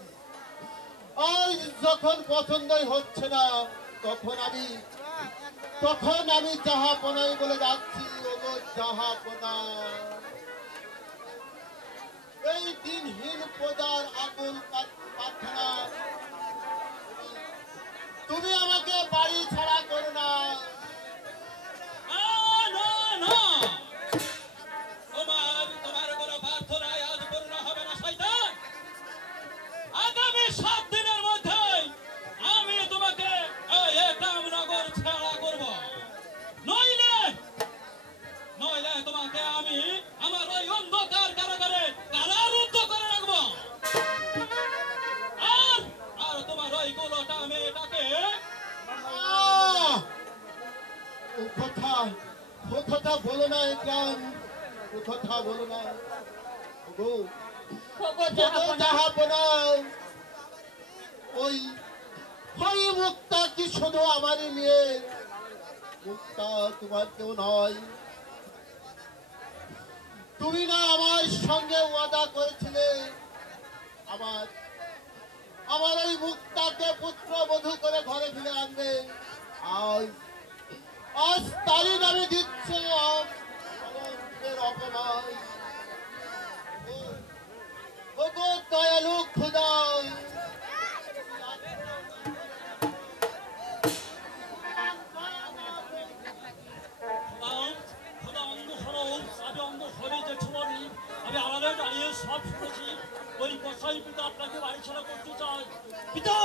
আজ যখন পছন্দই হচ্ছে না, তখন আমি জাহাপনাই বলে যাচ্ছি। ওগো জাহাপনা, এই দিনহীন প্রজার আকুল প্রার্থনা, তুমি আমাকে বাড়ি ছাড়া করো না। না, না, না। তোমার কোনো প্রার্থনায় আজ পূর্ণ হবে না শয়তান। আগামী 7 দিনের মধ্যেই আমি তোমাকে এই একরামনগর ছাড়া করব। নইলে তোমাকে আমি আমার ওই অন্ধকার কারাগারে কারারুদ্ধ করে রাখবো। না একরাম, কথা বলো না। ওগো, ওগো ওগো জাহাপনা, জাহাপনা, ওই ওই মুক্তা কি শুধু আমারই মেয়ে? মুক্তা তোমার কেউ নয়। তুমি না আমার সঙ্গে ওয়াদা করেছিলে আমার আমার ওই মুক্তাকে পুত্র বধূ করে ঘরে ফিরে আনবে। আজ আজ তারই নামে দিচ্ছে অনন্তের অপমান। ওগো দয়ালু খোদা, খোদা অন্ধ হলো, আমি অন্ধ হলে যে ছবি আমি আড়ালে দাঁড়িয়ে সব শুনেছি। ওই কসাই পিতা আপনাকে বাড়ি ছাড়া করতে চায়। পিতা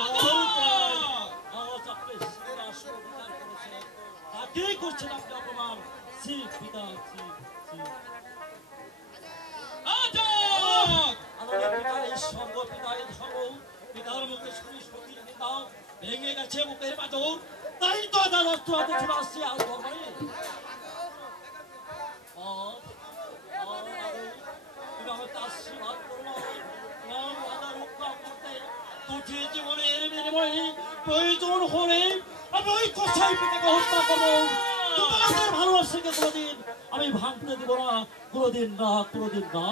আজ আপনি সিংহাসন অধিকার করেছেন, তাকেই করছেন আপনি অপমান। সি পিতা, সি সি। আমাদের পিতার এই স্বর্গ, পিতার ধর্ম, পিতার মুখে শুনি সতীর নিন্দা ভেঙে গেছে মুখের পাথর। তাই তো তার অস্ত্র হাতে চলে আসছে আজ দরবারে। জীবনের বিনিময়ে প্রয়োজন হলে আমি ওই কসাই পিতাকে হত্যা করবো। তোমাদের ভালোবাসাকে কোনোদিন আমি ভাঙতে দেবো না, কোনোদিন না, কোনোদিন না।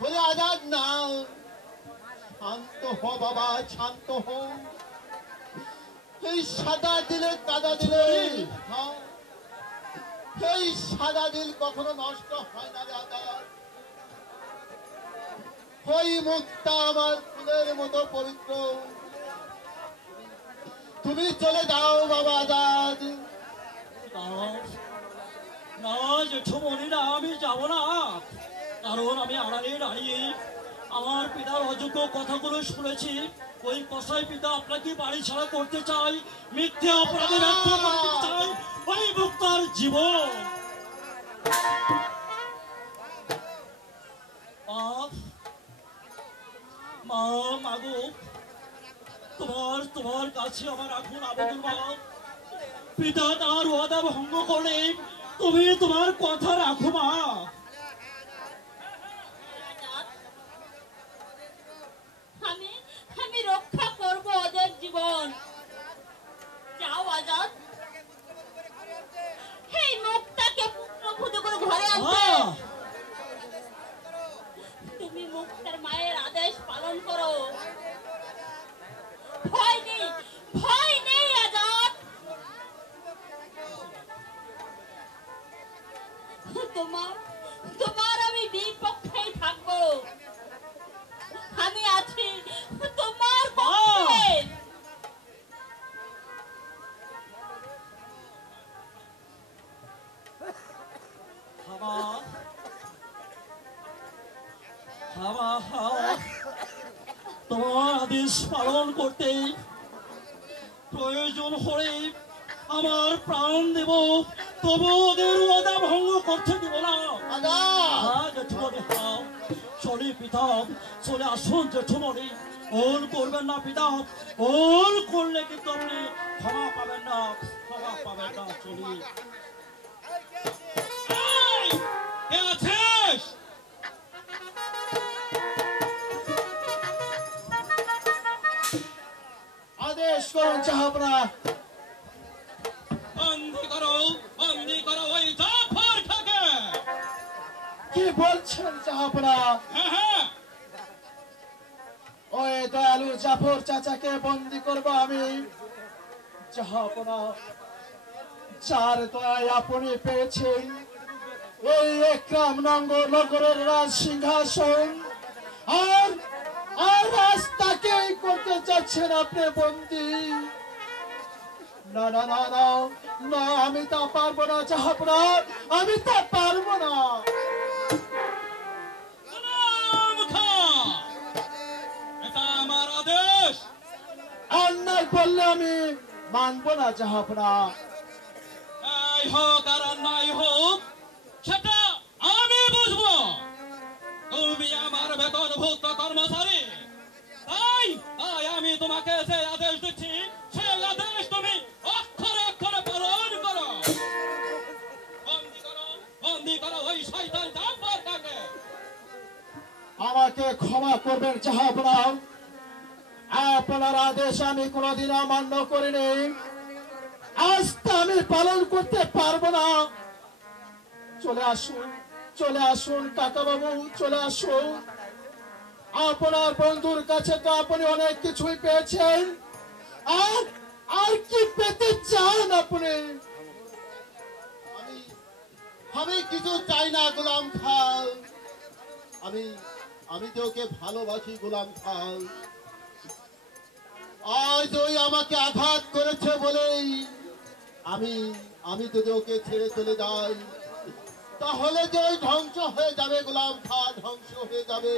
বলে আজাদ নাও, শান্ত হ বাবা, শান্ত হ। এই সাদা দিলে কাদা দিলে, হ্যাঁ, এই সাদা দিল কখনো নষ্ট হয় না রে আজাদ। ওই মুক্তা আমার ফুলের মতো পবিত্র। তুমি চলে যাও বাবা আজাদ। না জেঠুমণি, না, আমি যাব না। কারণ আমি আড়ালে দাঁড়িয়ে আমার পিতার অযোগ্য কথাগুলো শুনেছি। ওই কসাই পিতা আপনাকে বাড়ি ছাড়া করতে চাই, মিথ্যে অপরাধে ব্যর্থ করতে চাই ওই মুক্তার জীবন। মা, মাগো, তোমার কাছে আমার এখন আবেদন মা। পিতা তার ওয়াদা ভঙ্গ করলে তুমি তোমার কথা রাখো মা। আমি আমি রক্ষা করব ওদের জীবন। যাও আজাদ, এই মুক্তাকে পুত্রবধূ করে ঘরে আনবে। তুমি মুক্তার মায়ের আদেশ পালন করো। ভয় নেই, ভয় নেই আজাদ। তোমার আমি বিপক্ষেই থাকবো। আমি আছি তোমার পক্ষে। তোমার আদেশ পালন করতে প্রয়োজন হলে আমার প্রাণ দেব, তবু ওদের ওয়াদা ভঙ্গ করতে দেব না। চলে পিতা, চলে আসুন জেঠুমণি। ওল করবেন না পিতা, ওল করলে কিন্তু আপনি ক্ষমা পাবেন না, ক্ষমা পাবেন না। চলি আদেশ করুন জাহাপনা। বন্দি করো ওই জাফর খাকে। কি বলছেন জাহাপনা? হ্যাঁ, ওই দয়ালু জাফর চাচাকে বন্দি করব আমি। জাহাপনা, যার দয়ায় আপনি পেয়েছেন এই একরাম নগরের রাজ সিংহাসন, আর আজ তাকেই করতে চাচ্ছেন আপনি বন্দি। না না না না না, আমি তা পারবো না জাহাপনা, আমি তা পারবো না। এটা আমার আদেশ। অন্যায় বললে আমি মানবো না জাহাপনা। এই হোক আর অন্যায় হোক, সেটা আমি বুঝবো। তুমি আমার বেতনভুক্ত কর্মচারী, তাই আমি তোমাকে যে আদেশ দিচ্ছি সেই আদেশ তুমি অক্ষরে অক্ষরে পালন করো ওই শয়তান জাফরকে। আমাকে ক্ষমা করবেন জাহাপনা, আপনার আদেশ আমি কোনোদিন অমান্য করিনি, আজ তা আমি পালন করতে পারবো না। চলে আসুন কাকা বাবু, চলে আসুন। আপনার বন্ধুর কাছে তো আপনি অনেক কিছুই পেয়েছেন, আর আর কি পেতে চান আপনি? আমি কিছু চাই না গোলাম খান, আমি তো ওকে ভালোবাসি গোলাম খান। আজ ওই আমাকে আঘাত করেছে বলেই আমি যদি ওকে ছেড়ে চলে যাই, তাহলে যে ওই ধ্বংস হয়ে যাবে গোলাম খান, ধ্বংস হয়ে যাবে।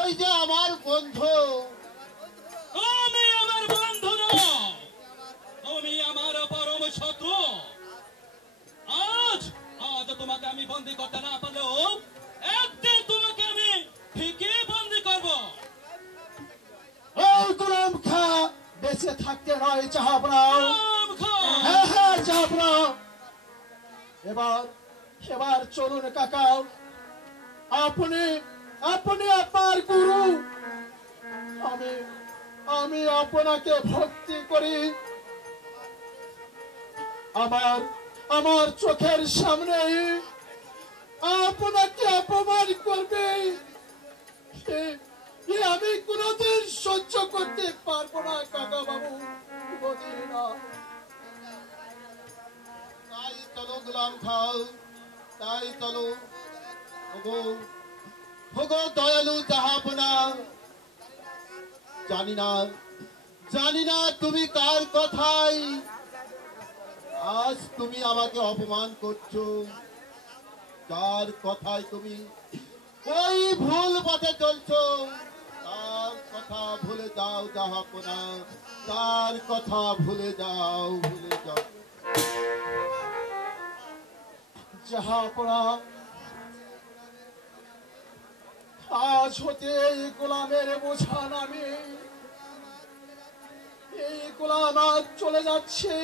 ওই যে আমার বন্ধু, তুমি আমার বন্ধু নও, তুমি আমার পরম শত্রু। আজ তোমাকে আমি বন্দি করতে না পারলেও একদিন তোমাকে আমি ঠিকই বন্দি করব। ওই গোলাম খা বেঁচে থাকতে নয় জাহাপনা, হ্যাঁ জাহাপনা। এবার চলুন কাকা, আপনি আপনার গুরু, আমি আপনাকে ভক্তি করি। আমার চোখের সামনে আপনাকে অপমান করবে, আমি কোনোদিন সহ্য করতে পারবো না কাকা বাবু, কোনোদিন না। তাই চলো গোলাম খাও, তাই চলো। ওগো দয়ালু জাহাপনা, জানি না তুমি কার কথাই আজ তুমি আমাকে অপমান করছো, কার কথায় তুমি ওই ভুল পথে চলছো, তার কথা ভুলে যাও জাহাপনা, তার কথা ভুলে যাও জাহাপনা। আজ হতে এই গোলামের বোঝা নামে, এই গোলাম আজ চলে যাচ্ছে।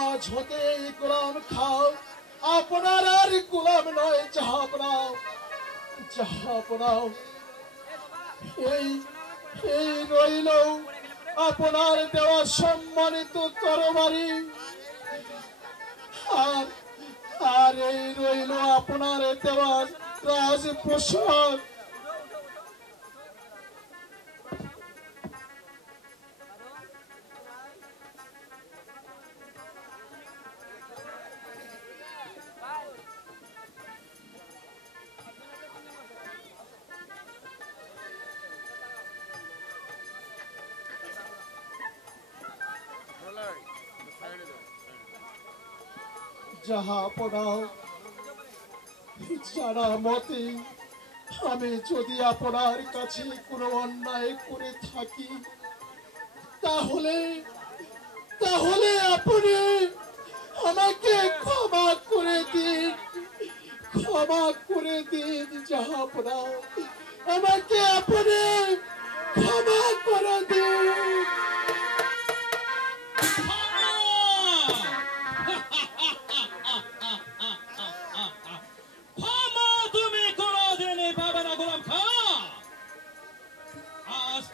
আজ হতে এই গোলাম খাও আপনার আর গোলাম নয় জাহাপনা। এই রইল আপনার দেওয়া সম্মানিত তরবারি, আর এই রইল আপনার দেওয়া রাজপ্রসাদ। জাহাপনা, জানা মতে আমি যদি আপনার কাছে কোনো অন্যায় করে থাকি, তাহলে আপনি আমাকে ক্ষমা করে দিন জাহাপনা, আমাকে আপনি ক্ষমা করে দিন।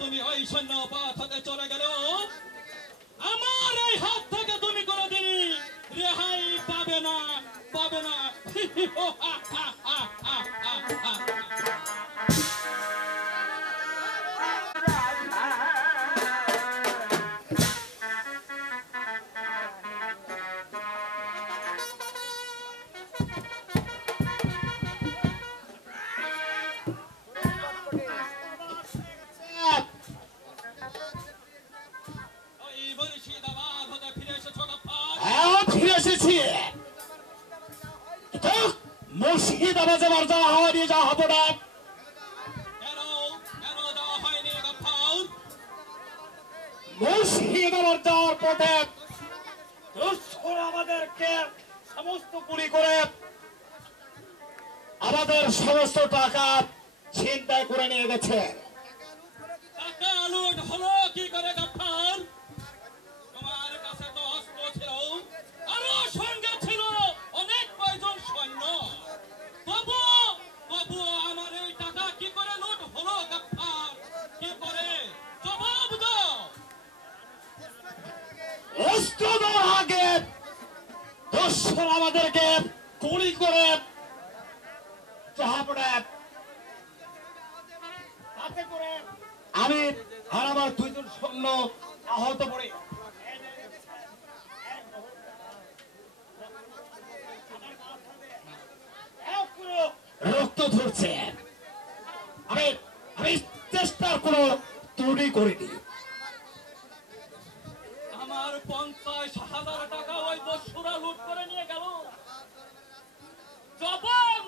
তুমি ওই সৈন্য পথ হতে চলে গেল, আমার এই হাত থেকে তুমি কোনোদিন রেহাই পাবে না। মুর্শিদাবাদ যাওয়ার যাওয়া হয়নি জাহাপনা। মুর্শিদাবাদ যাওয়ার পথে আমাদেরকে সমস্ত গুলি করে আমাদের সমস্ত টাকা ছিনতাই করে নিয়ে গেছে। টাকা লুট হলো কি করে গাফার? তোমার কাছে তো অস্ত্র ছিল, দস্যুরা আমাদেরকে গুলি করে জাহাপড়া তাতে করে আমি আর আমার দুইজন সৈন্য আহত পড়ে রক্ত ধরছে। আমি আমি চেষ্টার কোনো ত্রুটি করিনি। আমার 50,000 টাকা ওই দস্যুরা লুট করে নিয়ে গেল।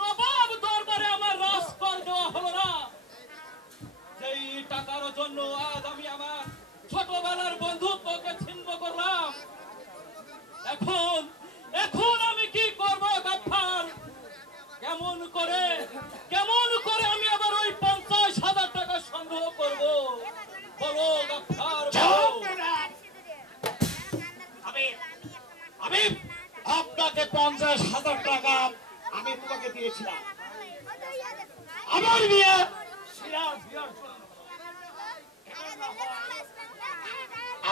নবাব দরবারে আমার রাজকর দেওয়া হলো না। যেই টাকার জন্য আজ আমি আমার ছোটবেলার বন্ধুত্বকে ছিন্ন করলাম। এখন এখন আমি কি করব গাফফার? কেমন করে আমি আবার ওই 50,000 টাকা সংগ্রহ করব? বলো গাফফার, বলো। আমি আপনাকে 50,000 টাকা আমি তোমাকে দিয়েছিলাম আমার বিয়ে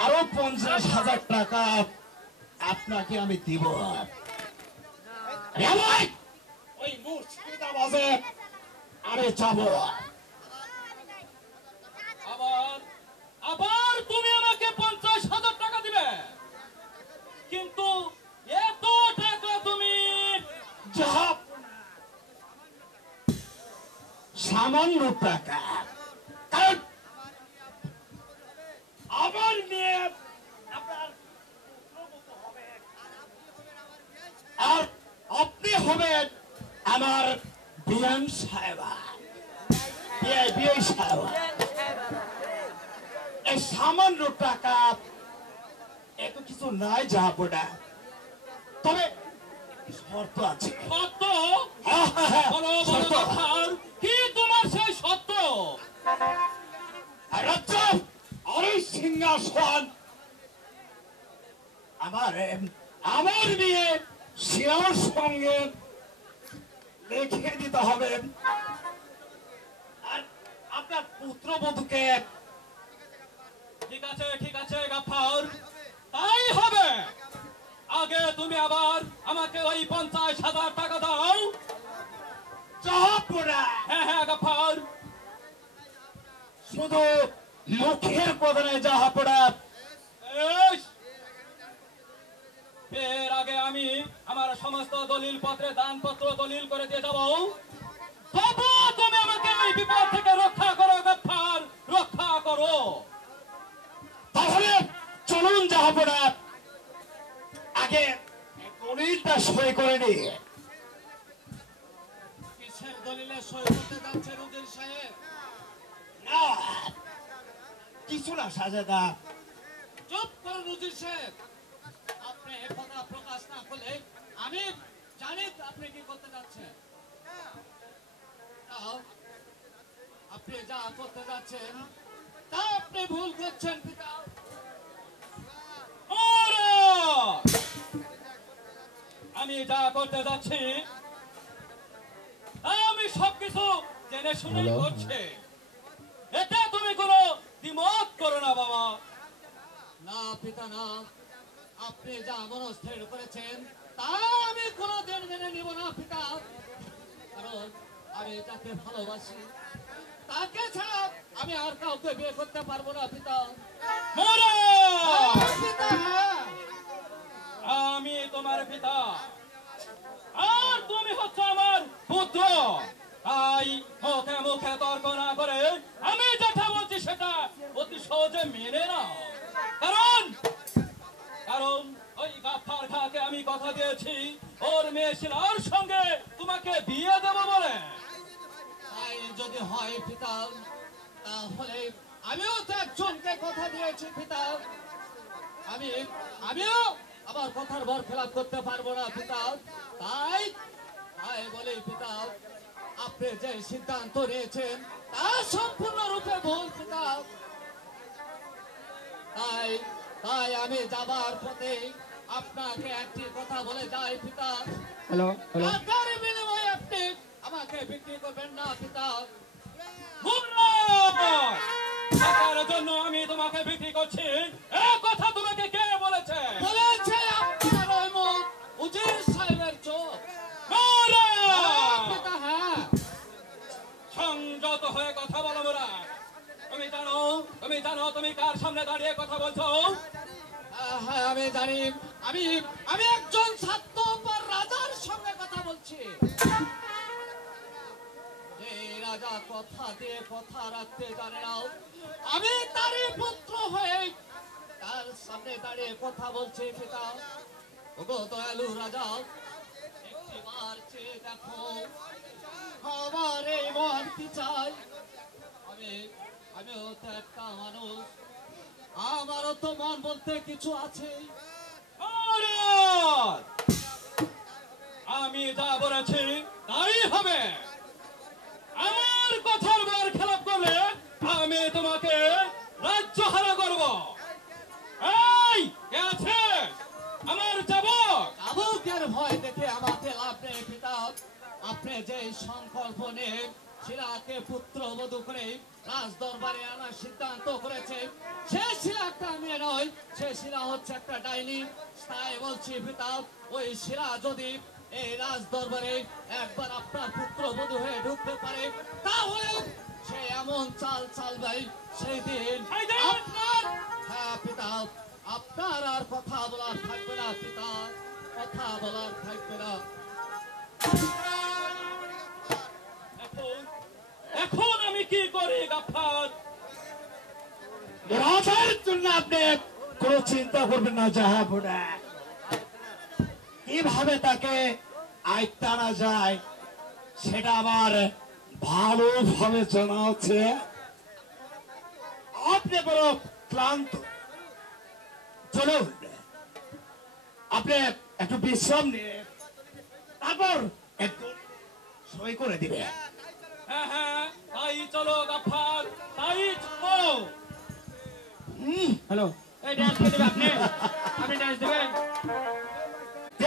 আরো 50,000 টাকা আপনাকে আমি দিব। ওই মুর্শিদাবাদে আমি যাব। আবার তুমি আমাকে 50,000 টাকা দিবে? কিন্তু এত টাকা তুমি সামান্য টাকা, কারণ আমার মেয়ে আপনার পুত্রবধূ হবে আর আপনি হবেন আমার বিয়ান সাহেবা, বিয়ে সাহেবা। এই সামান্য টাকা এত কিছু নাই যাবো না, তবে শর্ত আছে। সত্য? বলো শর্ত। গাফফার, কি তোমার সেই সত্য? রাজ্য আর এই সিংহাসন আমার মেয়ে শিরার সঙ্গে লিখে দিতে হবে আর আপনার পুত্রবধূকে। ঠিক আছে গাফফার, তাই হবে। আগে তুমি আবার আমাকে ওই 50,000 টাকা দাও। জাহাপড়া হ্যাঁ গাফফার। শুধু মুখের প্রধানে জাহাপড়া। এই, এর আগে আমি আমার সমস্ত দলিল পত্রে দানপত্র দলিল করে দিয়ে যাব। তবু তুমি আমাকে এই বিপদ থেকে রক্ষা করো গাফফার, রক্ষা করো। তাহলে চলুন জাহাপড়া, আগে দলিলটা সই করে নি। কিসের দলিলে সই করতে যাচ্ছেন উজির সাহেব? না কিছু না সাজেদা। চুপ করুন উজির সাহেব। আপনি এ কথা প্রকাশ না করলে আমি জানি আপনি কি করতে যাচ্ছেন। তাও আপনি যা করতে যাচ্ছেন তা আপনি ভুল করছেন পিতা। আমি যা করতে যাচ্ছি আমি সবকিছু জেনে শুনে করছি। এটা তুমি কোনো দ্বিমত করো না বাবা। না পিতা না, আপনি যা মনস্থির করেছেন তা আমি কোনোদিন মেনে নিব না পিতা। কারণ আমি যাকে ভালোবাসি তাকে ছাড়া আমি আর কাউকে বিয়ে করতে পারবো না পিতা। পিতা আমি তোমার পিতা আর তুমি হচ্ছে আমার পুত্র। তাই মুখে মুখে তর্ক না করে আমি যেটা বলছি সেটা অতি সহজে মেনে নাও। কারণ ওই গাফফার খাঁকে আমি কথা দিয়েছি ওর মেয়ে শিলার সঙ্গে তোমাকে বিয়ে দেবো বলে। তাই যদি হয় পিতা তাহলে আমিও তো একজনকে কথা দিয়েছি পিতা। আমিও আমার কথার বর খেলাপ করতে পারবো না পিতা। তাই বলে পিতা আপনি যে সিদ্ধান্ত নিয়েছেন তা সম্পূর্ণরূপে ভুল পিতা। তাই আমি যাবার পথে আপনাকে একটি কথা বলে যাই পিতা। হ্যালো টাকার বিনিময়ে আপনি আমাকে বিক্রি করবেন না পিতা। টাকার জন্য আমি তোমাকে বিক্রি করছি এ কথা তোমাকে কে বলেছে? বলেছে আপনার ওই মুখ উজির পারি। আমি আমি একজন স্বার্থপর রাজার সঙ্গে কথা বলছি। যে রাজা কথা দিয়ে কথা রাখতে জানে না, আমি তারই পুত্র হয়ে তার সামনে দাঁড়িয়ে কথা বলছি। পিতা, ওগো দয়ালু রাজা, একটিবার চেয়ে দেখো, আমার এই মন কি চাই। আমিও তো একটা মানুষ, আমারও তো মন বলতে কিছু আছে। মহারাজ, আমি যা বলেছি তাই হবে। আমার কথার বার খেলাপ করলে আমি তোমাকে রাজ্য হারা করব। এই কে আছে আমার যাবক? আবুকের ভয় দেখে আমাকে লাভ নেই পিতা। আপনি যে সংকল্প নিয়ে শিলাকে পুত্র বধূ করে রাজ দরবারে আনার সিদ্ধান্ত করেছে, সে শিলা একটা মেয়ে নয়, সে শিলা হচ্ছে একটা ডাইনি। তাই বলছি পিতা, ওই শিলা যদি এই রাজ দরবারে একবার আপনার পুত্র বধূ হয়ে ঢুকতে পারে, তাহলে সে এমন চাল চালবে সেই দিন আপনার, হ্যাঁ পিতা, আপনার আর কথা বলার থাকবে না পিতা, কথা বলার থাকবে না। এখন আমি কি করি গাফফার? রাজার জন্য আপনি কোনো চিন্তা করবেন না জাহাপনা। কিভাবে তাকে আয়ত্তে আনা যায় সেটা আমার ভালোভাবে জানা আছে। আপনি বড় ক্লান্ত, চলুন আপনি একটু বিশ্রাম নিয়ে তারপর একটু সই করে দিবে। হ্যাঁ হ্যাঁ, তাই চলো গাফফার, তাই চলো। হ্যালো, এই ড্যান্স কে দেবে আপনি? আপনি ড্যান্স দেবেন?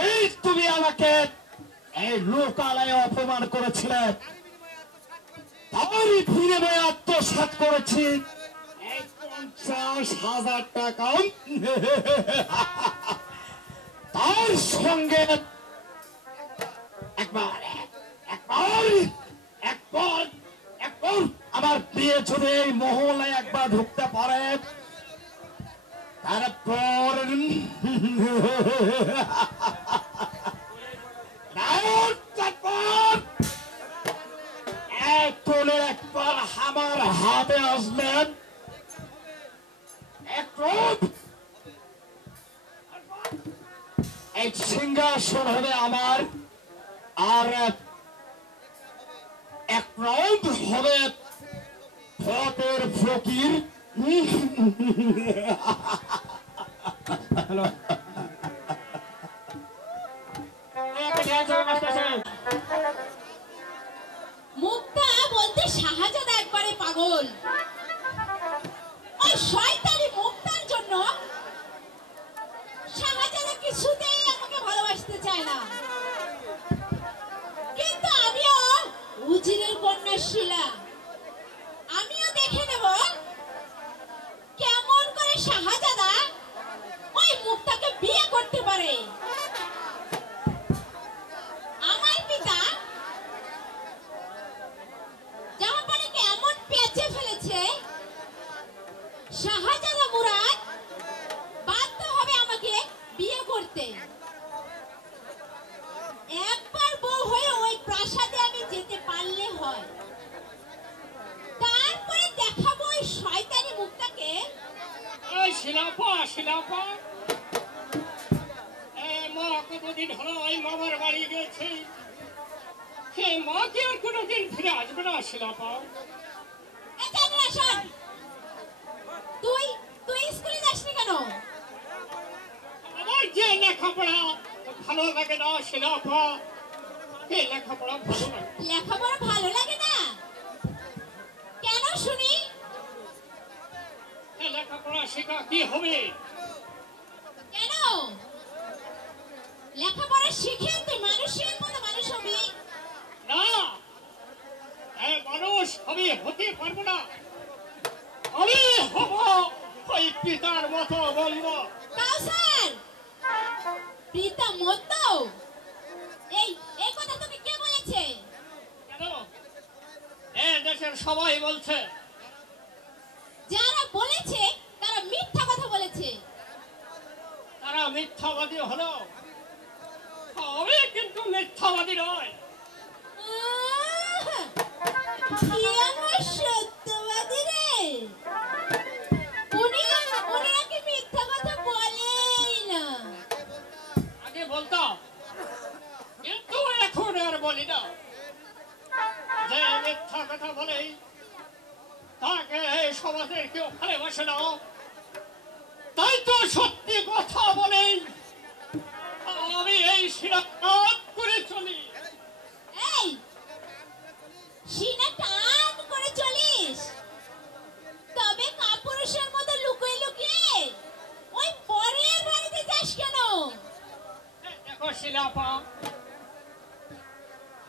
এই তুমি আমাকে এই লোকালয়ে অপমান করেছিলে, তারই ফিরে আত্মসাৎ করেছি এই 50,000 টাকা। তার সঙ্গে একবার একবার একবার একবার আমার বিয়ে যদি এই মহলায় একবার ঢুকতে পারে, তারপর একবার আমার হাতে আসলেন, এই সিংহাসন হবে আমার, আর এক রাউন্ড হবে ফতের ফকির। হ্যালো, এই আপনি ড্যান্স হবে মাস্টার সাহেব। মুক্তা বলতে শাহজাদা একবারে পাগল। ওই শয়তানি মুক্তার জন্য শাহজাদা কিছুতেই আমাকে ভালোবাসতে চায় না। কিন্তু আমিও উজিরের কন্যা শিলা, আমিও দেখে নেব কেমন করে শাহজাদা ওই মুক্তাকে বিয়ে করতে পারে। আমার পিতা জামাপানিকে এমন পেঁচে ফেলেছে, শাহজাদা মুরাদ বাধ্য হবে আমাকে বিয়ে করতে। একবার বউ হয়ে ওই প্রাসাদে আমি যেতে পারলে হয়, তারপরে দেখাবো ওই শয়তানি মুক্তাকে। এই শিলাপা, শিলাপা, এই মা কতদিন হলো ওই মামার বাড়ি গেছে, সেই মা কি আর কোনোদিন ফিরে আসবে না শিলাপা? এই জানি না, শোন, তুই তুই স্কুলে যাসনি কেন? আমার যে লেখাপড়া ভালো লাগে না শিলাপা, এই লেখাপড়া ভালো লাগে। লেখাপড়া ভালো লাগে না কেন শুনি? এই লেখাপড়া শেখা কি হবে? কেন? লেখাপড়া শিখে তুই মানুষের মতো মানুষ হবি? না, এই মানুষ আমি হতে পারবো না, আমি হব ওই পিতার মতো বলবো। কাউসার, পিতা মতো? এই এই কথা তোকে কে বলেছে? কেন? এই দেশের সবাই বলছে। যারা বলেছে তারা মিথ্যা কথা বলেছে। তারা মিথ্যাবাদী হলো, আমি কিন্তু মিথ্যাবাদী নয়। কি আমার সত্যবাদী রে? উনি নাকি মিথ্যা কথা বলেই না। আগে বলতাম, কিন্তু এখন আর বলি না। যে মিথ্যা কথা বলেই তাকে এই সমাজের কেউ ভালোবাসে না, তাই তো সত্যি কথা বলেই আমি এই সিরাত করে চলি। এই সিনা টান করে চলিস, তবে কাপুরুষের মতো লুকিয়ে লুকিয়ে ওই পরের বাড়িতে যাস কেন? দেখো শিলাপা,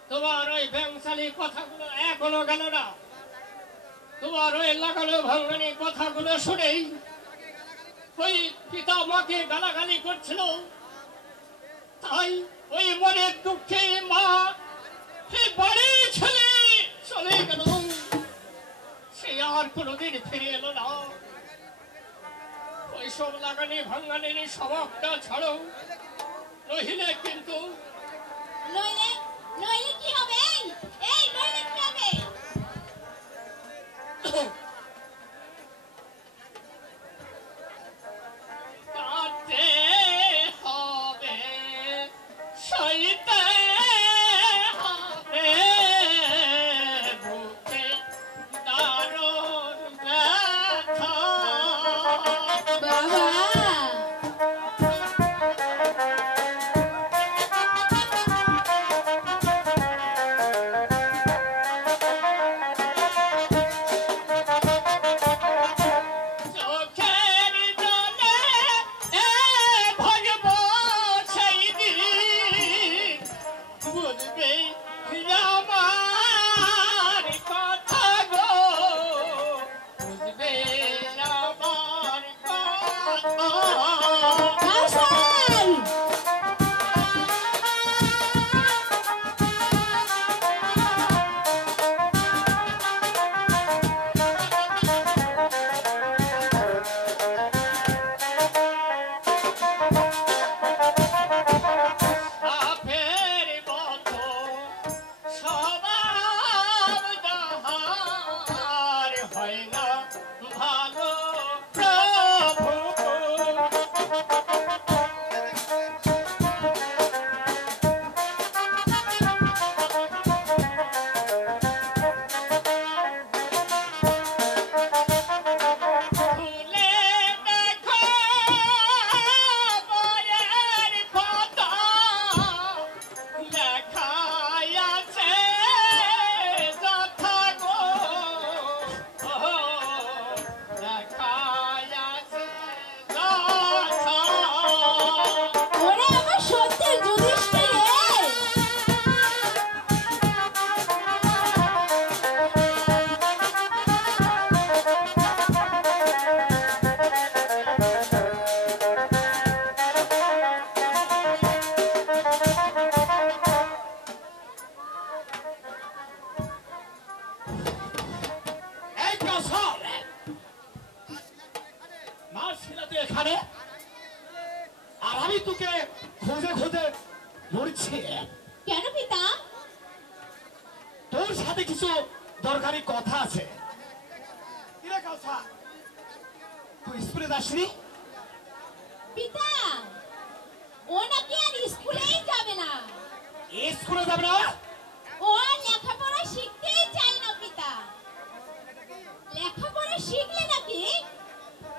তোমার ওই ব্যংসালী কথাগুলো এখনো গেল না। তোমার ওই লাগানো ভাঙানি কথাগুলো শুনেই ওই পিতা মাকে গালাগালি করছিল, তাই ওই মনের দুঃখে মা এই বাড়ি ছেড়ে চলে গেল। সে আর কোনোদিন ফিরে এলো না। ওই সব লাগানি ভাঙানির স্বভাবটা ছাড়ো, নহিলে কিন্তু নইলে নইলে কি হবে? এই নইলে কি হবে? কাঁদতে হবে, সইতে হবে বুকে দারুণ ব্যথা। বাবা চোখের জলে ভজব সেই দিন, বুঝবে আমার কথা গো, বুঝবে আমার কথা। হাসান সাপের মতো স্বভাব যাহার হয় না ভালো প্রভু। খুলে দেখো বইয়ের পাতা, লেখাই আছে যথা গো, লেখাই আছে যথা। ওরে আমার সত্যের যুধিষ্ঠির রে! এই কাসার মা ছিল তুই এখানে, আর আমি তোকে খুঁজে খুঁজে মরছি। কেন পিতা? তোর সাথে কিছু দরকারি কথা আছে। কিরে কাসা, তুই স্কুলে যাসনি? পিতা ও নাকি আর স্কুলেই যাবে না। স্কুলে যাবে না? ও আর লেখাপড়া শিখতেই চায় না পিতা। লেখাপড়া শিখলে নাকি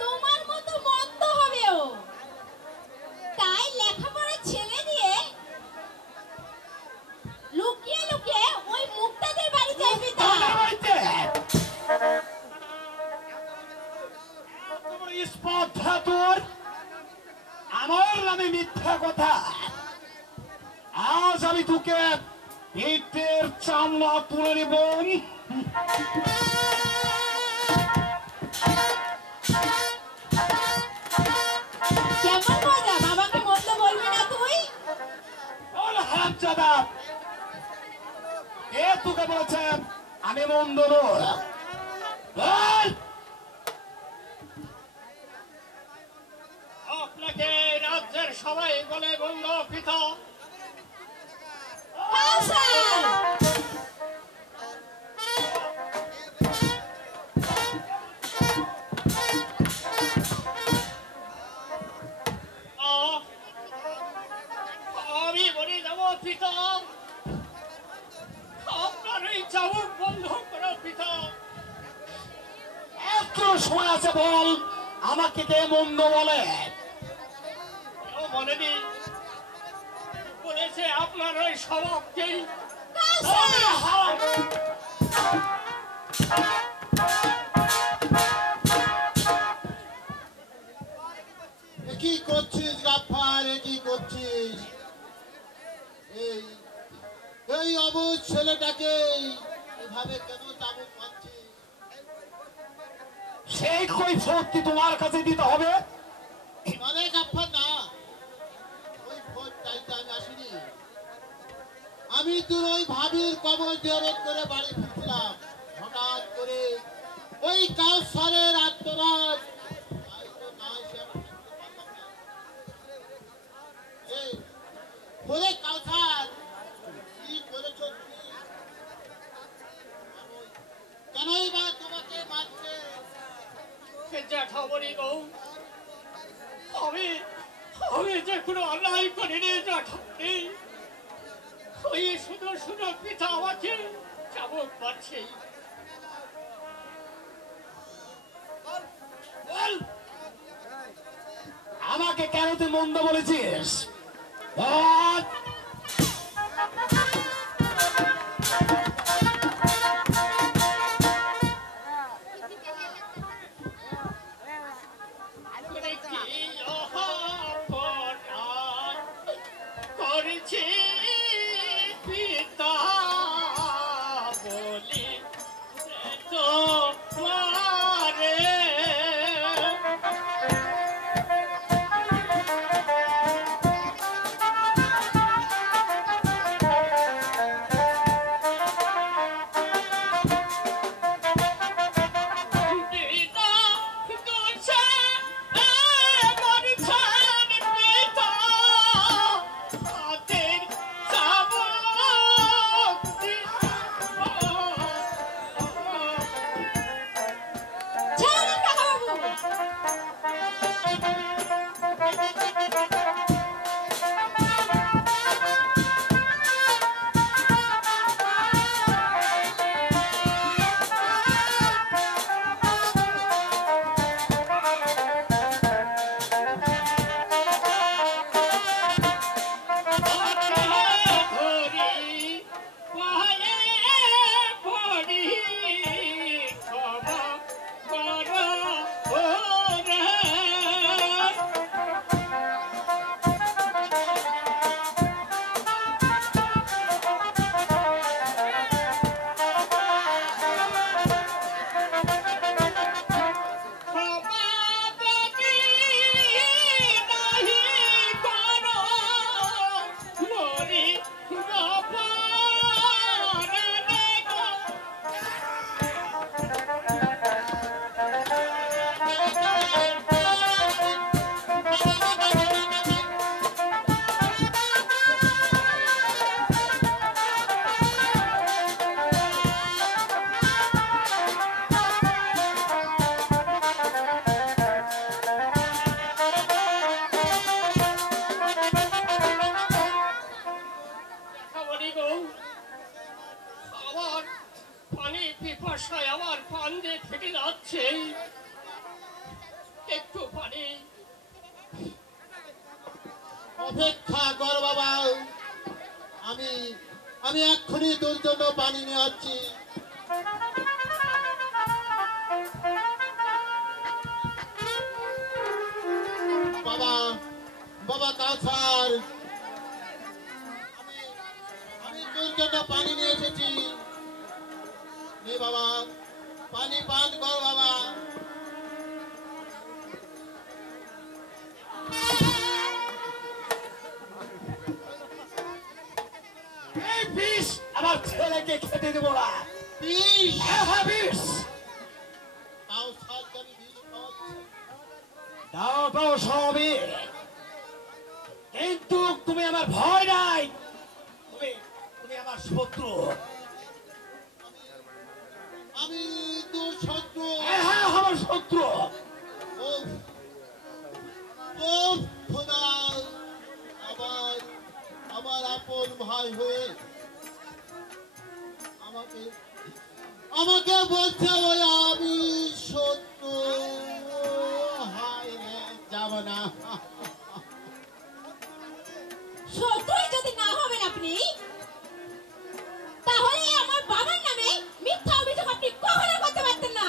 তোমার মতো মন্দ হবে ও। তাই লেখাপড়া ছেড়ে দিয়ে লুকিয়ে লুকিয়ে ওই মুক্তাদের বাড়ি যায় পিতা। আমার বাড়িতে তোমার স্পর্ধা তোর আমার নামে মিথ্যা কথা। আজ আমি তোকে পেটের চামড়া তুলে নিব। কেমন মজা, বাবাকে মন্দ বলবি না তুই? ওর হারামজাদা, এ তোকে বলেছে আমি মন্দ নই। বল! আপনাকে রাজ্যের সবাই বলে বন্ধ পিতা। আমি বলে যাব পিতা, আপনার এই চাবুক বন্ধ করো পিতা। একটু সময় আছে, বল আমাকে কে মন্দ বলে? কেউ বলেনি, বলেছে আপনার ওই স্বভাবকেই। কি করছিস গাফার, কি করছিস? এই এই অবুঝ ছেলেটাকে এভাবে কেন চাবুক মারছিস? সেই কৈফিয়ত তোমার কাছে দিতে হবে। মানে গাফার না, ওই ভোট চাইতে আমি আসিনি। আমি তোর ওই ভাবির কবর জিয়ারত করে বাড়ি ফিরছিলাম, হঠাৎ করে ওই কাউসারের আত্মরাজ বলে কাউসার কি করেছো তুমি? কেনই বা তোমাকে মারছে? জ্যাঠামণি গো, আমি আমি যে কোনো অন্যায় করিনি জ্যাঠামণি। ওই শুধু শুধু পিতা আমাকে চাবুক মারছে। বল আমাকে কেন তুই মন্দ বলেছিস? বল। কি অপরাধ করেছি পিতা বলি তোমারে। আমার পানি পিপাসায় আমার পান দিয়ে ফেটে যাচ্ছে, একটু পানি। অপেক্ষা কর বাবা, আমি আমি এক্ষুনি তোর জন্য পানি নিয়ে আসছি। বাবা বাবা কাউসার, আমি তোর জন্য পানি নিয়ে এসেছি। নে বাবা, পানি পান কর বাবা। এই বিষ আমার ছেলেকে খেতে দেবো না। বিষ? হ্যাঁ বিষ। কাউসারকে আমি বিষ খাওয়াচ্ছি। দাও দাও সবই। তুমি আমার ভয় নাই, তুমি তুমি আমার শত্রু। আমি তোর শত্রু। হ্যাঁ হ্যাঁ, আমার শত্রু। ও ও খোদা, আবার আমার আপন ভাই হয়ে আমাকে আমাকে বলছে ওই আমি শত্রু। হায় রে, যাব না। শত্রুই যদি না হবেন আপনি, তাহলে আমার বাবার নামে মিথ্যা অভিযোগ আপনি কখনো করতে পারতেন না।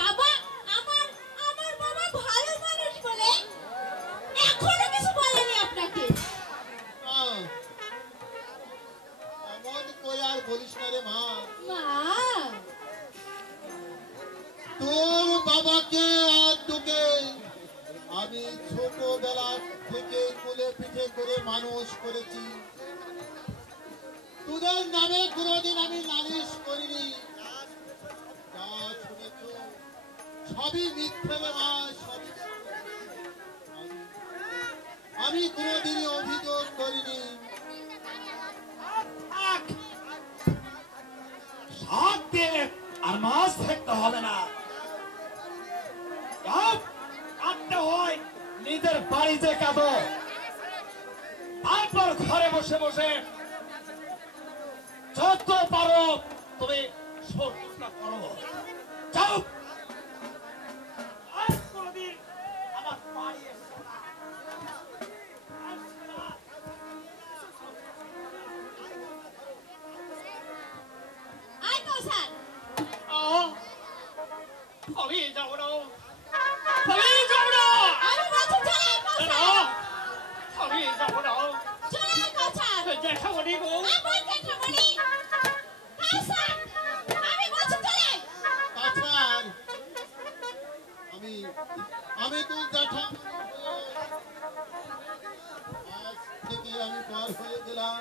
বাবা, আমার আমার বাবা ভালো মানুষ বলে এখনো কিছু বলেনি আপনাকে। আহ, এমন করে আর বলিস না রে মা। মা, তোর বাবাকে আর তোকে আমি ছোটবেলা থেকে কোলে পিঠে করে মানুষ করেছি। তোদের নামে কোনোদিন আমি নালিশ করিনি। যা শুনেছ সবই মিথ্যে রে মা, সবই। আমি কোনোদিনই অভিযোগ করিনি। থাক, সব দিয়ে আর মাছ থাকতে হবে না। যাও, কাঁদতে হয় নিজের বাড়িতে কাঁদো, তারপর ঘরে বসে বসে যত পারো তুমি শত্রুতা করো। যাও, আর কোনোদিন আমার বাড়ি এসো না। আয় কৌশল, আমি যাবো না, আমি যাবো না, আমি বলছি চলে আয় কৌশল, আমি যাবো না। চলে আয় কৌশল। জ্যাঠামণি গো, আমার জ্যাঠামণি, কৌশল, আমি বলছি চলে আয়। কাছার, আমি তোর জ্যাঠা। আজ থেকে আমি বড় হয়ে গেলাম।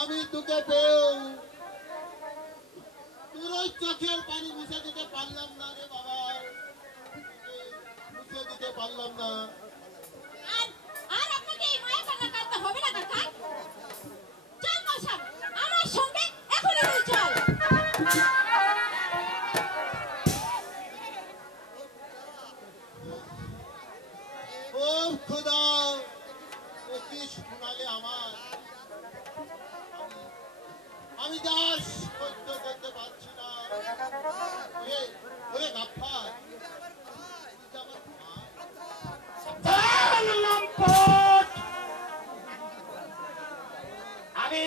আমি তোকে পেয়েও তোর ওই চোখের পানি মুছে দিতে পারলাম না রে বাবা। মুছে দিতে পারলাম না। আর আর আপনাকে এই মায়া কান্না কাঁদতে হবে না কাকা। চল কৌশল, আমার সঙ্গে এখনই চল। ও খোদা, ও কি শোনালে আমার। আমি যা সহ্য করতে পারছি না। ওরে গাফফার, তুই যে আমার ভাই। লম্পট! আমি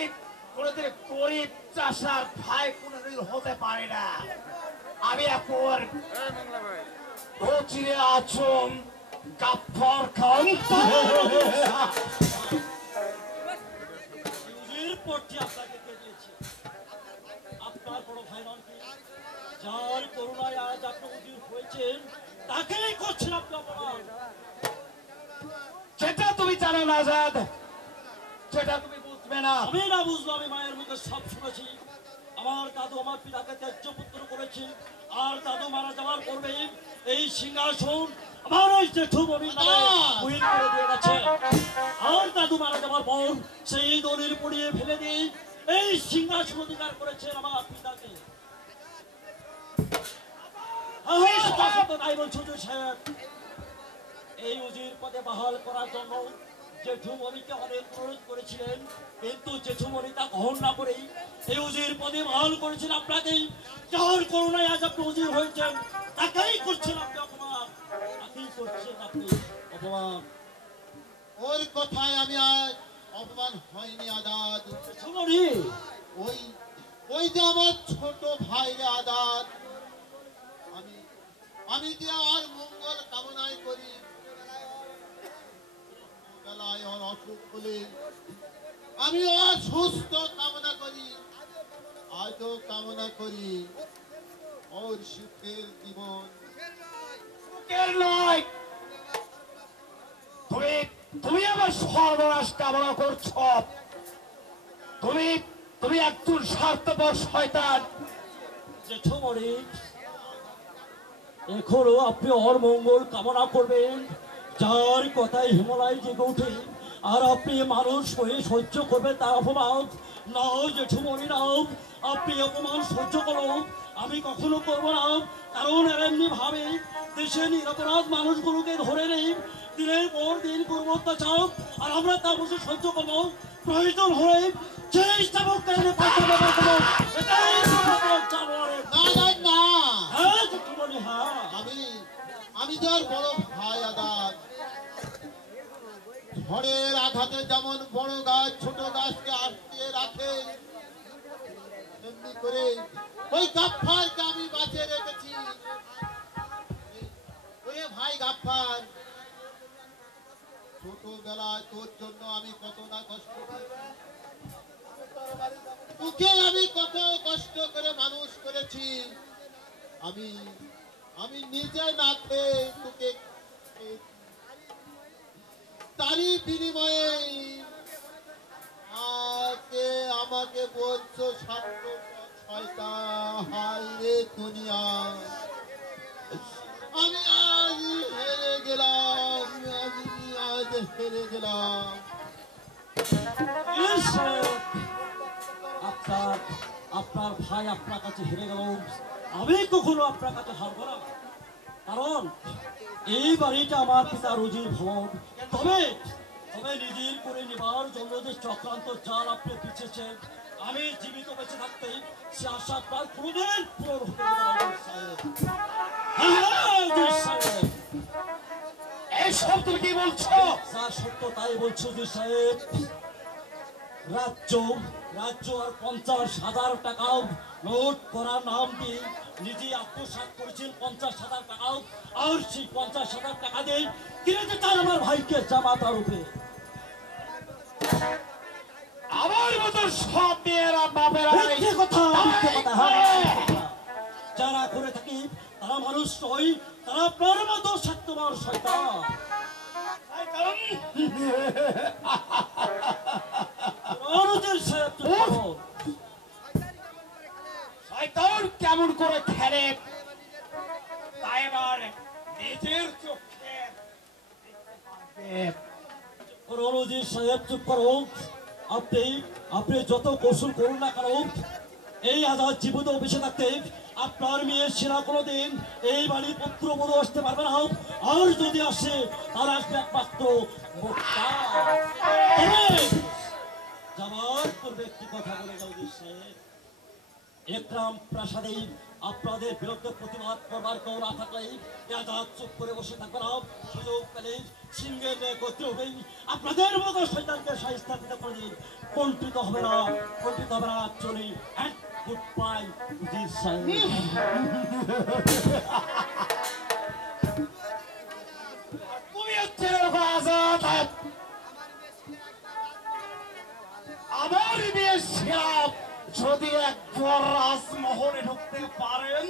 কোনদিন গরিব চাষার ভাই কোনদিন হতে পারি না। আমি এখন চিরে আচম গাফফার খান। উজির পট্টি আপনাকে কে দিয়েছে? আপনার বড় ভাই নন কি? যার করুণায় আজ আপনি উজির হয়েছেন, তাকেই করছেন আপনি অপমান। যেটা তুমি জানো না আজাদ, যেটা তুমি বুঝবে না। আমি না বুঝলো, আমি মায়ের মুখে সব শুনেছি। আমার দাদু আমার পিতাকে ত্যায্য পুত্র করেছে, আর দাদু মারা যাওয়ার পূর্বে এই সিংহাসন আমার ওই জেঠু বমির নামে উইল করে দিয়ে গেছে। আর দাদু মারা যাওয়ার পর সেই দলিল পুড়িয়ে ফেলে দিয়ে এই সিংহাসন অধিকার করেছেন আমার পিতাকে। আমি স্পষ্ট তাই বলছি হুজুর সাহেব, এই উজির পদে বহাল করার জন্য জেঠুমণিকে অনেক অনুরোধ করেছিলেন, কিন্তু জেঠুমণি তা গ্রহণ না করেই এই উজির পদে বহাল করেছেন আপনাকেই। যার করুণায় আজ আপনি উজির হয়েছেন, তাকেই করছেন আপনি অপমান, তাকেই করছেন আপনি অপমান। ওর কথায় আমি আজ অপমান হয়নি আদাত। জেঠুমণি, ওই ওই যে আমার ছোট ভাই রে আদাত। আমি যে আর মঙ্গল কামনাই করি, বেলায় ওর অসুখ হলে আমি ওর সুস্থ কামনা করি। আজও কামনা করি ওর সুখের জীবন। সুখের নয়, তুমি তুমি আমার সর্বনাশ কামনা করছো। তুমি তুমি একজন স্বার্থপর শয়তান। জেঠুমণি, এখনো আপনি ওর মঙ্গল কামনা করবেন, যার কথায় হিমালয় জেগে ওঠে আর আপনি মানুষ হয়ে সহ্য করবে তার অপমান। না জেঠুমণি নাও, আপনি অপমান সহ্য করো, আমি কখনো করবো না। কারণ এমনি ভাবে দেশে নিরপরাধ মানুষগুলোকে ধরে নেই, দিনের পর দিন করবো অত্যাচার, আর আমরা তা বসে সহ্য করবো। প্রয়োজন হয়ে চেষ্টা করতে না না, হ্যাঁ জেঠুমণি, হ্যাঁ। আমি তোর বড় ভাই আদাত। ঝড়ের আঘাতে যেমন বড় গাছ ছোট গাছকে আটকে রাখে, তেমনি করে ওই গাফফারকে আমি বাঁচিয়ে রেখেছি। ওই ভাই গাফফার, ছোটবেলায় তোর জন্য আমি কত না কষ্ট করেছি, তোকে আমি কত কষ্ট করে মানুষ করেছি। আমি নিজে না খেয়ে তোকে তারই বিনিময়ে আমাকে বলছো ছাত্র শয়তান। হায় রে দুনিয়া, আমি আজ হেরে গেলাম, আজ হেরে গেলাম। আপনার ভাই আপনার কাছে হেরে গেল, আমি কখনো আপনার কাছে হারবো না। কারণ এই বাড়িটা আমার পিতা রুজির ভবন। তবে নিজের করে নেবার জন্য যে চক্রান্ত জাল আপনি পিছেছেন, আমি জীবিত বেঁচে থাকতেই সে আশা আপনার কোনোদিন পূরণ হতে এইসব তুমি কি বলছো? যা সত্য তাই বলছো জি সাহেব। রাজ্য আর 50,000 টাকাও নোট করার নাম দিয়ে নিজে আত্মসাৎ করেছেন 50,000 টাকাও, আর সেই 50,000 টাকা দিয়ে কিনেছে তার আমার ভাইকে জামাতার উপরে। আমার মতো সব মেয়েরা বাপেরা মিথ্যে কথা, হ্যাঁ। যারা করে থাকি তারা মানুষ নয়, তারা আপনার মতো সত্যবান শয়তান। শয়তান কেমন করে খেলে তা এবার নিজের চোখে রণজিৎ সাহেব চুপ করো। আপনি যত কৌশল করুন না কেন, এই আজাদ জীবিত বেঁচে থাকতে আপনার মেয়ে সেরা কোনোদিন এই বাড়ির পুত্রবধূ আসতে পারবে না। আর যদি আসে তারা আসবে একমাত্র যাবার পূর্বে একটি কথা বলে রণজিৎ সাহেব, একরাম প্রাসাদে আপনাদের বিরুদ্ধে প্রতিবাদ করবার কেউ না থাকলে আজাদ চুপ করে বসে থাকবে না। সুযোগ পেলে সিংহের গতি হবেই আপনাদের মতো শয়তানকে সাহিস্থাপিত করে দিন। কণ্ঠিত হবে না। চলি অ্যান্ড গুড বাই রণজিৎ সাহেব। তুমি হচ্ছে আজাদ, আমার মেয়ে শিরাপ যদি একবার রাজমহলে ঢুকতে পারেন,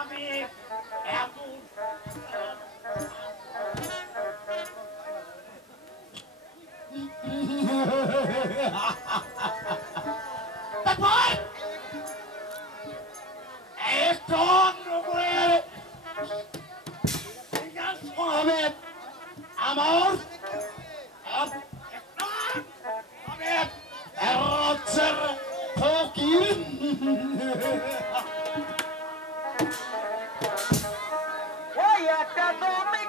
আমি এমন আমার রাজ্যের ফকির ওই একটা তুমি